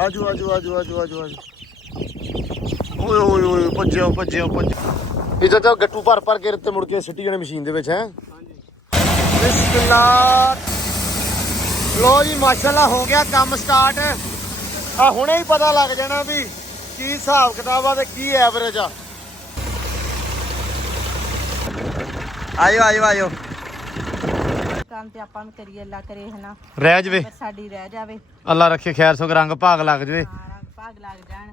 ਆਜੋ ਆਜੋ ਆਜੋ ਆਜੋ ਆਜੋ ਆਜੋ। ਓਏ ਓਏ ਓਏ ਭੱਜਿਓ ਭੱਜਿਓ ਭੱਜਿਓ। ਇਹ ਤਾਂ ਗੱਟੂ ਭਰ ਭਰ ਕੇ ਤੇ ਮੁੜ ਕੇ ਸਿੱਟੀ ਜਾਣੇ ਮਸ਼ੀਨ ਦੇ ਵਿੱਚ ਹੈ। ਬਿਸਮਿਲ੍ਲਾ। ਲੋ ਜੀ ਮਾਸ਼ਾਅੱਲਾ ਹੋ ਗਿਆ ਕੰਮ ਸਟਾਰਟ। ਆ ਹੁਣੇ ਹੀ ਪਤਾ ਲੱਗ ਜਾਣਾ ਵੀ ਕੀ ਹਿਸਾਬ ਕਿਤਾਬ ਆ ਤੇ ਕੀ ਐਵਰੇਜ ਆ। ਆਇਓ ਆਇਓ ਆਇਓ। ਕੰਮ ਤੇ ਆਪਾਂ ਵੀ ਕਰੀਏ, ਅੱਲਾ ਕਰੇ ਹਨਾ ਰਹਿ ਜਵੇ, ਸਾਡੀ ਰਹਿ ਜਾਵੇ। ਅੱਲਾ ਰੱਖੇ ਖੈਰ ਸੁਖ ਰੰਗ ਭਾਗ ਲੱਗ ਜਵੇ। ਹਾਂ ਰੰਗ ਭਾਗ ਲੱਗ ਜਾਣ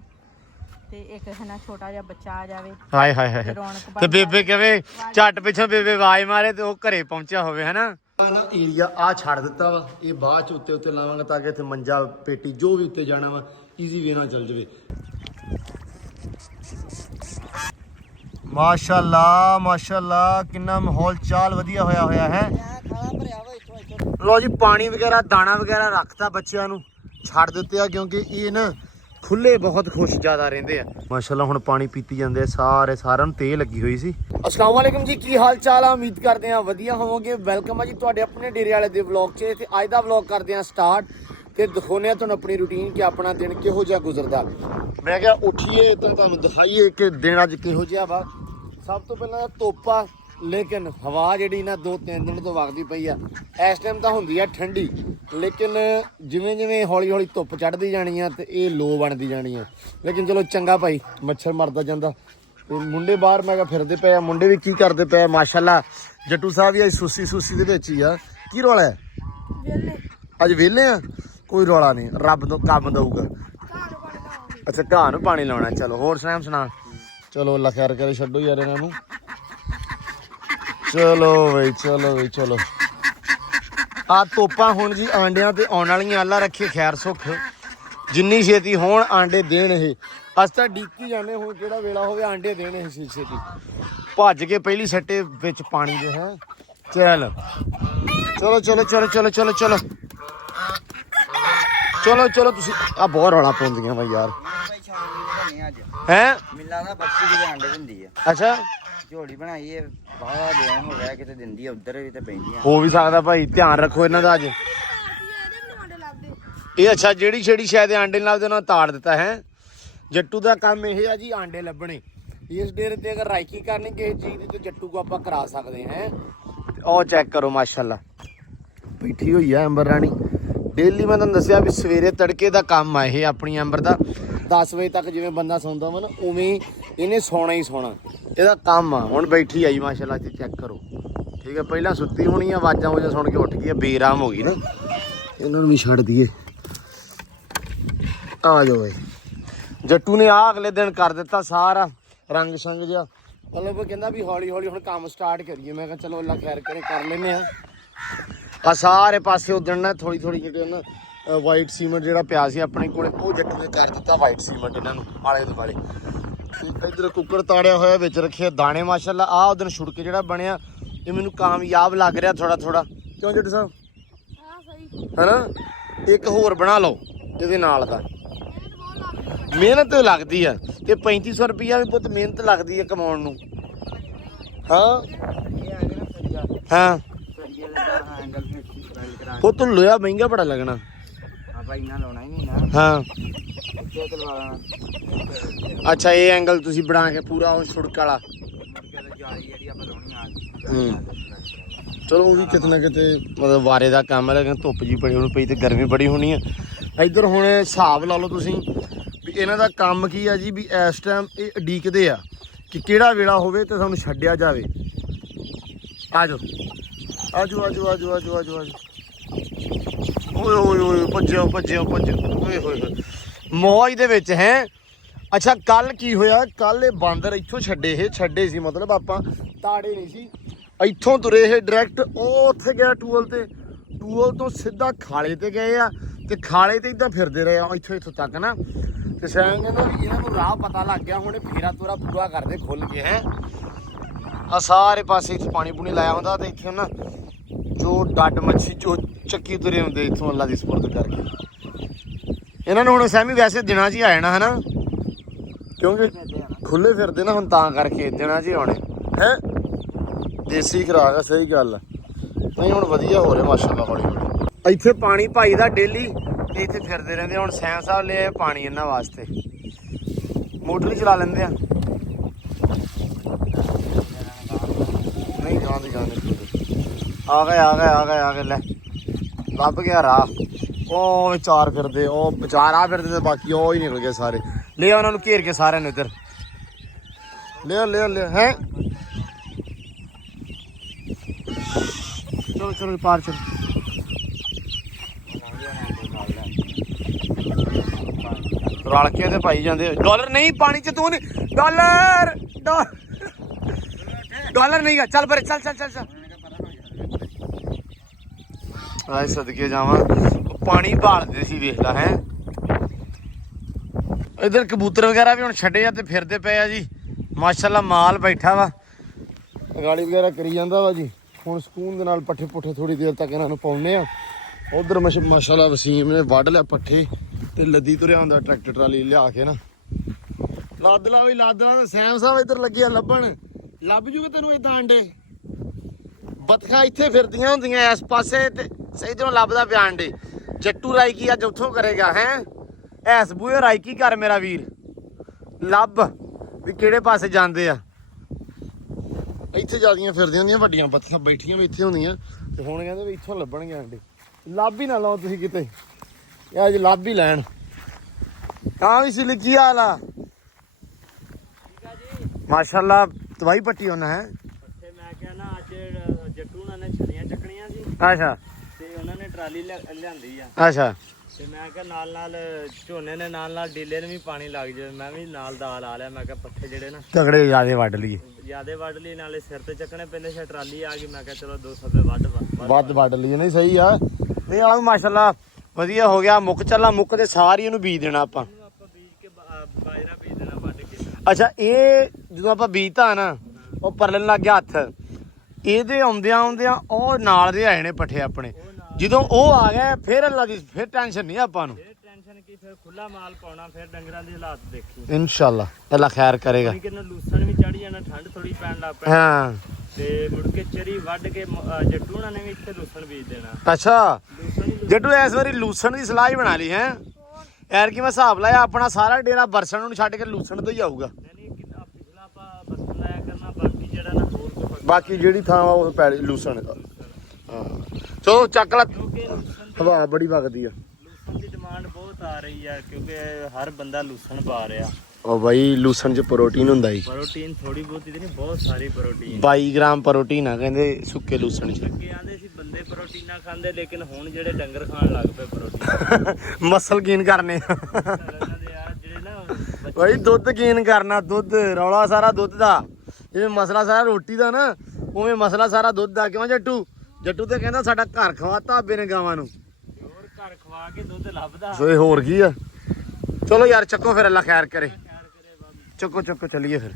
ਤੇ ਇੱਕ ਹਨਾ ਛੋਟਾ ਜਿਹਾ ਬੱਚਾ ਆ ਜਾਵੇ। ਹਾਏ ਹਾਏ ਹਾਏ। ਤੇ ਬੇਬੇ ਕਹਵੇ ਝੱਟ ਪਿੱਛੋਂ ਬੇਬੇ ਆਵਾਜ਼ ਮਾਰੇ ਤੇ ਉਹ ਘਰੇ ਪਹੁੰਚਿਆ ਹੋਵੇ ਹਨਾ। ਏਰੀਆ ਆ ਛੱਡ ਦਿੱਤਾ ਵਾ, ਇਹ ਬਾਅਦ ਚ ਉੱਤੇ ਉੱਤੇ ਲਾਵਾਂਗੇ ਤਾਂ ਕਿ ਇੱਥੇ ਮੰਜਾ ਪੇਟੀ ਜੋ ਵੀ ਉੱਤੇ ਜਾਣਾ ਵਾ ਈਜ਼ੀ ਵੇ ਨਾਲ ਚੱਲ ਜਵੇ। ਮਾਸ਼ਾਅੱਲਾ ਮਾਸ਼ਾਅੱਲਾ ਕਿੰਨਾ ਮਾਹੌਲ ਚਾਲ ਵਧੀਆ ਹੋਇਆ ਹੈ। ਲੋ ਜੀ ਪਾਣੀ ਵਗੈਰਾ ਦਾਣਾ ਵਗੈਰਾ ਰੱਖਤਾ ਬੱਚਿਆਂ ਨੂੰ ਛੱਡ ਦਿੱਤੇ ਆ ਕਿਉਂਕਿ ਇਹ ਨਾ ਖੁੱਲੇ ਬਹੁਤ ਖੁਸ਼ ਜ਼ਿਆਦਾ ਰਹਿੰਦੇ ਆ। ਮਾਸ਼ਾਅੱਲਾ ਹੁਣ ਪਾਣੀ ਪੀਤੀ ਜਾਂਦੇ ਸਾਰਿਆਂ ਨੂੰ ਤੇਲ ਲੱਗੀ ਹੋਈ ਸੀ। अस्सलाम वालेकुम जी, की हाल चाल आ? उम्मीद करते हैं वधिया होवोगे। वेलकम है जी तुहाडे अपने डेरे वाले दे व्लॉग च। ते अज दा व्लॉग करते हैं स्टार्ट ते दिखाने तुहानूं अपनी रूटीन कि अपना दिन किहो जिहा गुजरदा। मैं क्या उठिए तो तुहानूं दिखाइए कि दिन अज किहो जिहा वा। सब तो पहला धुप्प आ, लेकिन हवा जिहड़ी ना 2-3 दिन तो वगदी पई आ। इस टाइम तो हुंदी आ ठंडी, लेकिन जिवें जिवें हौली हौली धुप्प चढ़दी जानी आ ते इह लो बनदी जानी आ। लेकिन चलो चंगा भाई, मच्छर मरदा जांदा। ਤੇ ਮੁੰਡੇ ਬਾਹਰ ਮੈਂ ਕਿਹਾ ਫਿਰਦੇ ਪਏ ਆ। ਮੁੰਡੇ ਵੀ ਕੀ ਕਰਦੇ ਪਏ ਆ ਮਾਸ਼ਾਅੱਲਾ। ਜੱਟੂ ਸਾਹਿਬ ਵੀ ਅੱਜ ਸੁੱਸੀ ਦੇ ਵਿੱਚ ਹੀ ਆ। ਕੀ ਰੌਲਾ ਹੈ? ਵਿਹਲੇ ਅੱਜ ਵਿਹਲੇ ਆ, ਕੋਈ ਰੌਲਾ ਨਹੀਂ, ਰੱਬ ਤੋਂ ਕੰਮ ਦਊਗਾ। ਅੱਛਾ ਘਾਹ ਨੂੰ ਪਾਣੀ ਲਾਉਣਾ। ਚਲੋ ਹੋਰ ਸੁਣਾ। ਚਲੋ ਅੱਲਾ ਖੈਰ ਕਰੇ, ਛੱਡੋ ਯਾਰ ਇਹਨਾਂ ਨੂੰ। ਚਲੋ ਬਈ ਚਲੋ। ਆ ਤੋਪਾਂ ਹੁਣ ਜੀ ਆਂਡਿਆਂ ਤੇ ਆਉਣ ਵਾਲੀਆਂ। ਅੱਲਾ ਰੱਖੇ ਖੈਰ ਸੁੱਖ, ਜਿੰਨੀ ਛੇਤੀ ਹੋਣ ਆਂਡੇ ਦੇਣ। ਇਹ ਅਸ ਤਾਂ ਡੀਕੀ ਜਾਂਦੇ ਹੁਣ ਕਿਹੜਾ ਵੇਲਾ ਹੋਵੇ ਆਂਡੇ ਦੇਣੇ ਛੇਤੀ। ਭੱਜ ਕੇ ਪਹਿਲੀ ਸੱਟੇ ਵਿੱਚ ਪਾਣੀ ਦੇ ਹੈ। ਚਲੋ ਤੁਸੀਂ ਆ ਬਹੁਤ ਰੌਲਾ ਪਾਉਂਦੀਆਂ ਵਾ ਯਾਰ ਹੈ। ਮਿਲਾਂ ਦਾ ਬੱਚੀ ਦੇ ਆਂਡੇ ਦਿੰਦੀ ਆ। ਅੱਛਾ ਝੋਲੀ ਬਣਾਈ ਏ, ਬਾਹਲਾ ਦੇਣ ਹੋ ਗਿਆ ਕਿਤੇ ਦਿੰਦੀ ਆ, ਉੱਧਰ ਵੀ ਤੇ ਪੈਂਦੀਆਂ ਹੋ ਵੀ ਸਕਦਾ ਭਾਈ। ਧਿਆਨ ਰੱਖੋ ਇਹਨਾਂ ਦਾ। ਅੱਜ ਇਹ ਅੱਛਾ ਜਿਹੜੀ ਸ਼ਾਇਦ ਆਂਡੇ ਲੱਭਦੇ ਉਹਨਾਂ ਤਾੜ ਦਿੱਤਾ ਹੈ। ਜੱਟੂ ਦਾ ਕੰਮ ਇਹ ਆ ਜੀ ਆਂਡੇ ਲੱਭਣੇ। ਇਸ ਡੇਰੇ ਤੇ ਅਗਰ ਰਾਈਕੀ ਕਰਨੀ ਕਿਸੇ ਚੀਜ਼ ਦੀ ਤੇ ਜੱਟੂ ਕੋ ਆਪਾਂ ਕਰਾ ਸਕਦੇ ਹਾਂ। ਉਹ ਚੈੱਕ ਕਰੋ ਮਾਸ਼ਾਅੱਲਾ ਬੈਠੀ ਹੋਈ ਆ ਅੰਬਰ ਰਾਣੀ। ਡੇਲੀ ਮੈਂ ਤੁਹਾਨੂੰ ਦੱਸਿਆ ਵੀ ਸਵੇਰੇ ਤੜਕੇ ਦਾ ਕੰਮ ਆ ਇਹ ਆਪਣੀ ਅੰਬਰ ਦਾ। 10 ਵਜੇ ਤੱਕ ਜਿਵੇਂ ਬੰਦਾ ਸੌਂਦਾ ਵਾ ਨਾ ਉਵੇਂ ਇਹਨੇ ਸੌਣਾ ਹੀ ਸੌਣਾ, ਇਹਦਾ ਕੰਮ ਆ। ਹੁਣ ਬੈਠੀ ਆਈ ਮਾਸ਼ਾਅੱਲਾ, ਇੱਥੇ ਚੈੱਕ ਕਰੋ ਠੀਕ ਹੈ। ਪਹਿਲਾਂ ਸੁੱਤੀ ਹੋਣੀ ਆ, ਆਵਾਜ਼ਾਂ ਸੁਣ ਕੇ ਉੱਠ ਗਈ ਆ, ਬੇਰਾਮ ਹੋ ਗਈ ਨਾ। ਇਹਨਾਂ ਨੂੰ ਵੀ ਛੱਡ ਦਈਏ। ਆ ਜਾਓ ਬਈ। ਜੱਟੂ ਨੇ ਆ ਅਗਲੇ ਦਿਨ ਕਰ ਦਿੱਤਾ ਸਾਰਾ ਰੰਗ ਸੰਗ ਜਿਹਾ। ਮਤਲਬ ਕਹਿੰਦਾ ਵੀ ਹੌਲੀ ਹੌਲੀ ਹੁਣ ਕੰਮ ਸਟਾਰਟ ਕਰੀਏ। ਮੈਂ ਕਿਹਾ ਚਲੋ ਅੱਲਾ ਖੈਰ ਕਰੇ, ਕਰ ਲੈਂਦੇ ਆ ਸਾਰੇ ਪਾਸੇ। ਉਦਣ ਨਾ ਥੋੜੀ ਜਿਹੜੇ ਨਾ ਵਾਈਟ ਸੀਮੈਂਟ ਜਿਹੜਾ ਪਿਆ ਸੀ ਆਪਣੇ ਕੋਲੇ, ਉਹ ਜੱਟੂ ਨੇ ਕਰ ਦਿੱਤਾ ਵਾਈਟ ਸੀਮੈਂਟ ਇਹਨਾਂ ਨੂੰ ਆਲੇ ਦੁਆਲੇ। ਇੱਧਰ ਕੁੱਕਰ ਤਾੜਿਆ ਹੋਇਆ, ਵਿੱਚ ਰੱਖੇ ਦਾਣੇ ਮਾਸ਼ਾਅੱਲਾ। ਆਹ ਉਦਣ ਛੁੜਕ ਜਿਹੜਾ ਬਣਿਆ ਇਹ ਮੈਨੂੰ ਕਾਮਯਾਬ ਲੱਗ ਰਿਹਾ ਥੋੜਾ। ਕਿਉਂ ਜੱਟੂ ਸਾਹਿਬ? ਹਾਂ ਸਹੀ ਹੈ ਨਾ। ਇੱਕ ਹੋਰ ਬਣਾ ਲਓ ਇਹਦੇ ਨਾਲ ਦਾ। ਮਿਹਨਤ ਲੱਗਦੀ ਆ ਤੇ 3500 ਰੁਪਇਆ ਵੀ ਪੁੱਤ ਮਿਹਨਤ ਲੱਗਦੀ ਆ ਕਮਾਉਣ ਨੂੰ। ਹਾਂ ਪੁੱਤ ਲੋਹਾ ਮਹਿੰਗਾ ਬੜਾ ਲੱਗਣਾ। ਹਾਂ ਅੱਛਾ ਇਹ ਐਂਗਲ ਤੁਸੀਂ ਬਣਾ ਕੇ ਪੂਰਾ ਉਹ ਛੁੜਕ ਵਾਲਾ। ਚਲੋ ਉਹ ਵੀ ਕਿਤੇ ਨਾ ਕਿਤੇ ਮਤਲਬ ਵਾਰੇ ਦਾ ਕੰਮ ਹੈ। ਲੇਕਿਨ ਧੁੱਪ ਜੀ ਬੜੀ ਹੋਣੀ ਪਈ ਤੇ ਗਰਮੀ ਬੜੀ ਹੋਣੀ ਆ। ਇੱਧਰ ਹੁਣ ਹਿਸਾਬ ਲਾ ਲਓ ਤੁਸੀਂ ਵੀ ਇਹਨਾਂ ਦਾ ਕੰਮ ਕੀ ਆ ਜੀ। ਵੀ ਇਸ ਟਾਈਮ ਇਹ ਉਡੀਕਦੇ ਆ ਕਿ ਕਿਹੜਾ ਵੇਲਾ ਹੋਵੇ ਤੇ ਸਾਨੂੰ ਛੱਡਿਆ ਜਾਵੇ। ਆਜੋ ਓਏ ਭੱਜਿਓ ਓਏ ਹੋਏ ਮੌਜ ਦੇ ਵਿੱਚ ਹੈ। ਅੱਛਾ ਕੱਲ ਕੀ ਹੋਇਆ? ਕੱਲ ਇਹ ਬਾਂਦਰ ਇੱਥੋਂ ਛੱਡੇ ਸੀ, ਮਤਲਬ ਆਪਾਂ ਤਾੜੇ ਨਹੀਂ ਸੀ। ਇੱਥੋਂ ਤੁਰੇ ਇਹ ਡਾਇਰੈਕਟ ਉਹ ਉੱਥੇ ਗਿਆ ਟੂਅਲ ਤੇ, ਟੂਅਲ ਤੋਂ ਸਿੱਧਾ ਖਾਲੇ ਤੇ ਗਏ ਆ ਤੇ ਖਾਲੇ ਤੇ ਇੱਦਾਂ ਫਿਰਦੇ ਰਹੇ ਆ ਇੱਥੋਂ ਤੱਕ ਨਾ। ਤੇ ਸੈਨ ਕਹਿੰਦਾ ਵੀ ਇਹਨਾਂ ਨੂੰ ਰਾਹ ਪਤਾ ਲੱਗ ਗਿਆ, ਹੁਣ ਫੇਰਾ ਤੋਰਾ ਪੂਰਾ ਕਰਦੇ ਖੁੱਲ ਕੇ ਹੈ। ਆ ਸਾਰੇ ਪਾਸੇ ਇੱਥੇ ਪਾਣੀ ਪੂਣੀ ਲਾਇਆ ਹੁੰਦਾ ਤੇ ਇੱਥੇ ਨਾ ਜੋ ਡੱਡ ਮੱਛੀ ਜੋ ਚੱਕੀ ਤੁਰੇ ਹੁੰਦੇ ਇੱਥੋਂ ਅੱਲਾ ਦੀ ਸਪੁਰਦ ਕਰਕੇ। ਇਹਨਾਂ ਨੂੰ ਹੁਣ ਸਹਿਮੀ ਵੈਸੇ ਦਿਨਾਂ 'ਚ ਹੀ ਆ ਜਾਣਾ ਹੈ ਨਾ, ਕਿਉਂਕਿ ਖੁੱਲੇ ਫਿਰਦੇ ਨਾ ਹੁਣ ਤਾਂ ਕਰਕੇ ਦਿਨਾਂ 'ਚ ਹੀ ਆਉਣੇ ਹੈ। ਦੇਸੀ ਖੁਰਾਕ ਆ, ਸਹੀ ਗੱਲ ਆ। ਨਹੀਂ ਹੁਣ ਵਧੀਆ ਹੋ ਰਿਹਾ ਮਾਸ਼ਾਅੱਲਾ ਹੌਲੀ। ਇੱਥੇ ਪਾਣੀ ਭਾਈ ਦਾ ਡੇਲੀ ਇਹ ਇੱਥੇ ਫਿਰਦੇ ਰਹਿੰਦੇ। ਹੁਣ ਸੈਮ ਸਾਹਿਬ ਲੈ ਆਏ ਪਾਣੀ ਇਹਨਾਂ ਵਾਸਤੇ, ਮੋਟਰ ਹੀ ਚਲਾ ਲੈਂਦੇ ਆ। ਨਹੀਂ ਜਾਂਦੇ ਆ ਗਏ ਲੈ ਲੱਭ ਗਿਆ ਰਾਹ। ਉਹ ਵਿਚਾਰ ਫਿਰਦੇ, ਉਹ ਵਿਚਾਰ ਆ ਫਿਰਦੇ ਤੇ ਬਾਕੀ ਉਹ ਹੀ ਨਿਕਲ ਗਏ ਸਾਰੇ। ਲੈ ਉਹਨਾਂ ਨੂੰ ਘੇਰ ਕੇ ਸਾਰਿਆਂ ਨੂੰ ਇੱਧਰ ਲੈ ਹੈ। ਚਲੋ ਪਾਰ ਚਲੋ। ਰਲ ਕੇ ਤੇ ਪਾਈ ਜਾਂਦੇ। ਡਾਲਰ ਨਹੀਂ ਪਾਣੀ ਚ, ਤੂੰ ਨਹੀਂ ਡਾਲਰ ਨਹੀਂ ਗਾ। ਚੱਲ ਪਰੇ ਚੱਲ ਆਏ ਸਦਕੇ ਜਾਵਾਂ। ਪਾਣੀ ਭਾਲਦੇ ਸੀ, ਵੇਖ ਲਾ ਹੈ। ਇੱਧਰ ਕਬੂਤਰ ਵਗੈਰਾ ਵੀ ਹੁਣ ਛੱਡੇ ਆ ਤੇ ਫਿਰਦੇ ਪਏ ਆ ਜੀ। ਮਾਸ਼ਾਅੱਲਾ ਮਾਲ ਬੈਠਾ ਵਾ, ਗਾਲੀ ਵਗੈਰਾ ਕਰੀ ਜਾਂਦਾ ਵਾ ਜੀ। ਹੁਣ ਸਕੂਨ ਦੇ ਨਾਲ ਪੱਠੇ ਪੁੱਠੇ ਥੋੜੀ ਦੇਰ ਤੱਕ ਇਹਨਾਂ ਨੂੰ ਪਾਉਣੇ ਆ। ਉਧਰ ਮਾਸ਼ਾਅੱਲਾ ਵਸੀਮ ਨੇ ਵੱਢ ਲਿਆ ਪੱਠੇ ਤੇ ਲੱਦੀ ਤੁਰਿਆ ਹੁੰਦਾ ਟਰੈਕਟਰ ਟਰਾਲੀ ਲਿਆ ਕੇ ਨਾ। ਲਾਦਲਾ ਵੀ ਲਾਦਲਾ। ਸੈਮ ਸਾਹਿਬ ਇੱਧਰ ਲੱਗਿਆ ਲੱਭਣ। ਲੱਭ ਜੂਗਾ ਤੈਨੂੰ ਏਦਾਂ ਆਂਡੇ। ਬਤਖਾਂ ਇੱਥੇ ਫਿਰਦੀਆਂ ਹੁੰਦੀਆਂ ਇਸ ਪਾਸੇ ਤੇ ਇਧਰੋਂ ਲੱਭਦਾ ਪਿਆ ਆਂਡੇ। ਜੱਟੂ ਰਾਈਕੀ ਅੱਜ ਉੱਥੋਂ ਕਰੇਗਾ ਹੈ। ਐਸ ਬੂਏ ਰਾਈਕੀ ਕਰ ਮੇਰਾ ਵੀਰ, ਲੱਭ ਵੀ ਕਿਹੜੇ ਪਾਸੇ ਜਾਂਦੇ ਆ। ਇੱਥੇ ਜਿਆਦੀਆਂ ਫਿਰਦੀਆਂ ਹੁੰਦੀਆਂ ਵੱਡੀਆਂ ਬਤਖਾਂ, ਬੈਠੀਆਂ ਵੀ ਇੱਥੇ ਹੁੰਦੀਆਂ ਤੇ ਹੁਣ ਕਹਿੰਦੇ ਵੀ ਇੱਥੋਂ ਲੱਭਣਗੇ ਆਂਡੇ। ਲੱਭ ਹੀ ਨਾ ਲਓ ਤੁਸੀਂ ਕਿਤੇ, ਇਹ ਅੱਜ ਲੱਭ ਹੀ ਲੈਣ। ਹਾਂ ਵੀ ਸਿਲੀ ਕੀ ਹਾਲ ਆ? ਮਾਸ਼ਾਅੱਲਾ ਤਵਾਈ ਪੱਟੀ ਹੋਣਾ ਹੈ। ਮੈਂ ਕਿਹਾ ਨਾ ਅੱਜ ਜੱਟੂ ਉਹਨਾਂ ਨੇ ਛਲੀਆਂ ਚੱਕਣੀਆਂ ਸੀ ਅੱਛਾ ਤੇ ਉਹਨਾਂ ਨੇ ਟਰਾਲੀ ਲਿਆਂਦੀ ਆ ਅੱਛਾ। ਤੇ ਮੈਂ ਕਿਹਾ ਨਾਲ ਝੋਨੇ ਨੇ ਨਾਲ ਡੀਲੇ ਨੂੰ ਵੀ ਪਾਣੀ ਲੱਗ ਜਾਵੇ। ਮੈਂ ਵੀ ਨਾਲ ਦਾਲ ਆ ਲਿਆ। ਮੈਂ ਕਿਹਾ ਪੱਠੇ ਜਿਹੜੇ ਨਾ ਤਗੜੇ ਜਿਆਦੇ ਵੱਢ ਲਈਏ। ਜਿਆਦੇ ਵੱਢ ਲਈ, ਨਾਲੇ ਸਿਰ ਤੇ ਚੱਕਣੇ ਪੈਂਦੇ ਸੀ। ਟਰਾਲੀ ਆ ਗਈ, ਮੈਂ ਕਿਹਾ ਚਲੋ 200 ਰੁਪਏ ਵੱਧ ਵੱਢ ਲਈਏ। ਨਹੀਂ ਸਹੀ ਆ। ਨਹੀਂ ਆ ਮਾਸ਼ਾਅੱਲਾ ਵਧੀਆ ਹੋ ਗਿਆ। ਮੁੱਕ ਚੱਲਾ, ਮੁੱਕ ਤੇ ਸਾਰੀ ਇਹਨੂੰ ਬੀਜ ਦੇਣਾ ਆਪਾਂ ਬੀਜ ਕੇ ਬਾਜਰਾ ਬੀਜ ਦੇਣਾ ਵੱਢ ਕੇ। ਅੱਛਾ ਇਹ ਜਦੋਂ ਆਪਾਂ ਬੀਜਤਾ ਨਾ, ਉਹ ਪਰਲਣ ਲੱਗ ਗਿਆ ਹੱਥ। ਇਹਦੇ ਆਉਂਦਿਆਂ ਉਹ ਨਾਲ ਦੇ ਆਏ ਨੇ ਪੱਠੇ ਆਪਣੇ। ਜਦੋਂ ਉਹ ਆ ਗਏ ਫਿਰ ਅੱਲਾ ਦੀ ਫਿਰ ਟੈਨਸ਼ਨ ਨਹੀਂ ਆਪਾਂ ਨੂੰ। ਫਿਰ ਟੈਨਸ਼ਨ ਕੀ, ਫਿਰ ਖੁੱਲਾ ਮਾਲ ਪਾਉਣਾ। ਫਿਰ ਡੰਗਰਾਂ ਦੇ ਹਾਲਾਤ ਦੇਖੀ ਇਨਸ਼ਾਅੱਲਾ ਅੱਲਾ ਖੈਰ ਕਰੇਗਾ। ਕਿੰਨਾ ਲੂਸਣ ਵੀ ਚੜੀ ਜਾਣਾ, ਠੰਡ ਥੋੜੀ ਪੈਣ ਲੱਗ ਪਈ। ਹਾਂ ਤੇ ਮੁੜ ਕੇ ਚਰੀ ਵੱਢ ਕੇ ਜੱਟੂ ਉਹਨਾਂ ਨੇ ਵੀ ਇੱਥੇ ਲੂਸਣ ਬੀਜ ਦੇਣਾ। ਅੱਛਾ ਜੱਟੂ ਇਸ ਵਾਰੀ ਲੂਸਣ ਦੀ ਸਲਾਹ ਹੀ ਬਣਾ ਲਈ ਹੈ। ਯਾਰ ਕਿ ਮੈਂ ਹਿਸਾਬ ਲਾਇਆ ਆਪਣਾ ਸਾਰਾ ਡੇਰਾ ਬਰਸਣ ਨੂੰ ਛੱਡ ਕੇ ਲੂਸਣ ਤੋਂ ਹੀ ਆਊਗਾ। ਪਿਛਲਾ ਆਪਾਂ ਬਰਸਨ ਲਾਇਆ ਕਰਨਾ, ਬਾਕੀ ਜਿਹੜਾ ਨਾ ਹੋਰ ਕੋਈ ਬਾਕੀ ਜਿਹੜੀ ਥਾਂ ਵਾ ਉਹ ਪੈ ਲੂਸਣ ਦਾ। ਹਾਂ ਚਲੋ ਚੱਕ ਲਾ, ਹਵਾ ਬੜੀ ਵਗਦੀ ਆ। ਲੂਸਣ ਦੀ ਡਿਮਾਂਡ ਬਹੁਤ ਆ ਰਹੀ ਆ ਕਿਉਂਕਿ ਹਰ ਬੰਦਾ ਲੂਸਣ ਪਾ ਰਿਹਾ। ਉਹ ਬਾਈ ਲੂਸਣ ਚ ਪ੍ਰੋਟੀਨ ਹੁੰਦਾ ਜੀ। ਪ੍ਰੋਟੀਨ ਥੋੜੀ ਬਹੁਤੀ ਤੇ ਨਹੀਂ, ਬਹੁਤ ਸਾਰੀ ਪ੍ਰੋਟੀਨ। 22 ਗ੍ਰਾਮ ਪ੍ਰੋਟੀਨ ਆ ਕਹਿੰਦੇ ਸੁੱਕੇ ਲੂਸਣ ਚ। ਅੱਗੇ ਆਂਦੇ ਸੀ ਬੰਦੇ ਪ੍ਰੋਟੀਨਾਂ ਖਾਂਦੇ, ਲੇਕਿਨ ਹੁਣ ਜਿਹੜੇ ਡੰਗਰ ਖਾਣ ਲੱਗ ਪਏ ਪ੍ਰੋਟੀਨ। ਮਸਲ ਗੇਨ ਕਰਨੇ ਇਹਨਾਂ ਦੇ ਆ ਜਿਹੜੇ ਨਾ ਬਾਈ ਦੁੱਧ ਗੇਨ ਕਰਨਾ। ਦੁੱਧ ਰੌਲਾ ਸਾਰਾ ਦੁੱਧ ਦਾ। ਜਿਵੇਂ ਮਸਲਾ ਸਾਰਾ ਰੋਟੀ ਦਾ ਨਾ, ਉਵੇਂ ਮਸਲਾ ਸਾਰਾ ਦੁੱਧ ਦਾ। ਕਿਉਂ ਜੱਟੂ? ਜੱਟੂ ਤੇ ਕਹਿੰਦਾ ਸਾਡਾ ਘਰ ਖਵਾ ਢਾਬੇ ਨੇ ਗਾਵਾਂ ਨੂੰ। ਹੋਰ ਘਰ ਖਵਾ ਕੇ ਦੁੱਧ ਲੱਭਦਾ। ਸੋ ਇਹ ਹੋਰ ਕੀ ਆ। ਚਲੋ ਯਾਰ ਚੱਕੋ ਫਿਰ, ਅੱਲਾ ਖੈਰ ਕਰੇ। ਚੱਕੋ ਚੱਲੀਏ ਫਿਰ।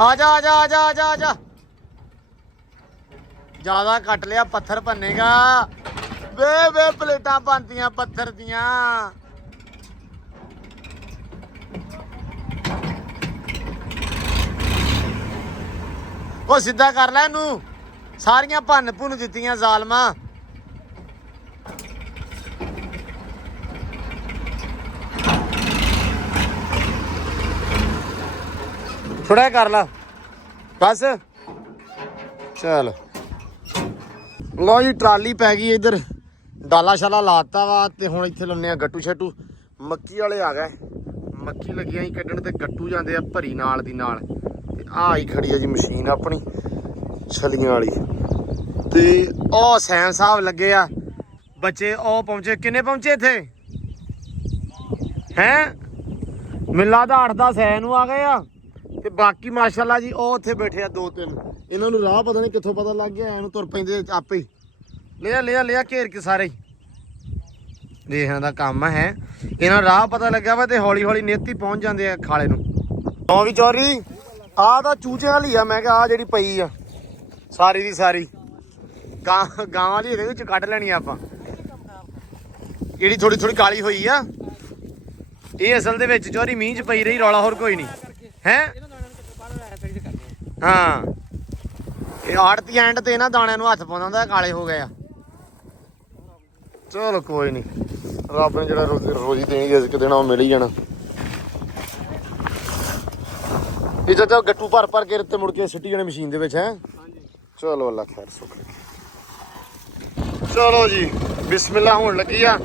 ਆ ਜਾ ਜਿਆਦਾ ਕੱਟ ਲਿਆ, ਪੱਥਰ ਭੰਨੇਗਾ। ਵੇ ਪਲੇਟਾਂ ਬਣਦੀਆਂ ਪੱਥਰ ਦੀਆਂ। ਉਹ ਸਿੱਧਾ ਕਰ ਲੈ ਇਹਨੂੰ, ਸਾਰੀਆਂ ਭੰਨ ਦਿੱਤੀਆਂ ਜ਼ਾਲਮਾਂ। ਥੋੜਾ ਕਰ ਲਾ ਬਸ। ਚਲ ਲੋ ਜੀ ਟਰਾਲੀ ਪੈ ਗਈ ਇੱਧਰ, ਡਾਲਾ ਸ਼ਾਲਾ ਲਾਤਾ ਵਾ ਤੇ ਹੁਣ ਇੱਥੇ ਲਾਉਣੇ ਆ ਗੱਟੂ ਛੱਟੂ। ਮੱਕੀ ਵਾਲੇ ਆ ਗਏ, ਮੱਕੀ ਲੱਗੀਆਂ ਹੀ ਕੱਢਣ ਤੇ ਗੱਟੂ ਜਾਂਦੇ ਆ ਭਰੀ ਨਾਲ ਦੀ ਨਾਲ। ਤੇ ਆਹ ਹੀ ਖੜੀ ਆ ਜੀ ਮਸ਼ੀਨ ਆਪਣੀ ਛਲੀਆਂ ਵਾਲੀ। ਤੇ ਉਹ ਸੈਮ ਸਾਹਿਬ ਲੱਗੇ ਆ ਬੱਚੇ। ਉਹ ਪਹੁੰਚੇ, ਕਿੰਨੇ ਪਹੁੰਚੇ ਇੱਥੇ ਹੈ? ਮਿਲਾ ਦਾ 8-10 ਸੈ ਨੂੰ ਆ ਗਏ ਆ ਤੇ ਬਾਕੀ ਮਾਸ਼ਾਅੱਲਾ ਜੀ ਉਹ ਉੱਥੇ ਬੈਠੇ ਆ 2-3। ਇਹਨਾਂ ਨੂੰ ਰਾਹ ਪਤਾ ਨਹੀਂ ਕਿੱਥੋਂ ਪਤਾ ਲੱਗ ਗਿਆ, ਇਹਨੂੰ ਤੁਰ ਪੈਂਦੇ ਆਪੇ ਹੀ। ਲਿਆ ਘੇਰ ਕੇ ਸਾਰੇ ਦੇਖਣ ਦਾ ਕੰਮ ਹੈ। ਇਹਨਾਂ ਰਾਹ ਪਤਾ ਲੱਗਾ ਵਾ ਤੇ ਹੌਲੀ ਹੌਲੀ ਨਿੱਤ ਹੀ ਪਹੁੰਚ ਜਾਂਦੇ ਆ ਖਾਲੇ ਨੂੰ। ਹਾਂ ਵੀ ਚੌਰੀ ਆਹ ਤਾਂ ਚੂਚਿਆਂ ਵਾਲੀ ਆ। ਮੈਂ ਕਿਹਾ ਆਹ ਜਿਹੜੀ ਪਈ ਆ ਸਾਰੀ ਦੀ ਸਾਰੀ ਗਾਂ ਵਾਲੀ ਇਹਦੇ ਵਿੱਚ ਕੱਢ ਲੈਣੀ ਆਪਾਂ, ਜਿਹੜੀ ਥੋੜੀ ਥੋੜੀ ਕਾਲੀ ਹੋਈ ਆ। ਇਹ ਅਸਲ ਦੇ ਵਿੱਚ ਚੋਰੀ ਮੀਂਹ ਚ ਪਈ ਰਹੀ, ਰੌਲਾ ਹੋਰ ਕੋਈ ਨਹੀਂ ਹੈ। ਹਾਂ ਇਹ ਆੜਤੀ ਐਂਡ ਤੇ ਇਹਨਾਂ ਦਾਣਿਆਂ ਨੂੰ ਹੱਥ ਪਾਉਂਦਾ ਹੁੰਦਾ, ਕਾਲੇ ਹੋ ਗਏ ਆ। ਚਲੋ ਕੋਈ ਨਹੀਂ, ਰੱਬ ਨੇ ਜਿਹੜਾ ਰੋਜ਼ੀ ਦੇਣੀ ਰਿਜ਼ਕ ਦੇਣਾ ਉਹ ਮਿਲ ਹੀ ਜਾਣਾ। ਇਹ ਤਾਂ ਗੱਟੂ ਭਰ ਭਰ ਕੇ ਰੱਤੇ ਮੁੜ ਕੇ ਸਿੱਟੀ ਜਾਣੇ ਮਸ਼ੀਨ ਦੇ ਵਿੱਚ ਹੈ। ਚਲੋ ਅੱਲਾ ਖੈਰ ਸੁੱਖ ਰੱਖੇ। ਚਲੋ ਜੀ ਬਿਸਮਿਲ੍ਲਾ ਹੋਣ ਲੱਗੀ ਆ।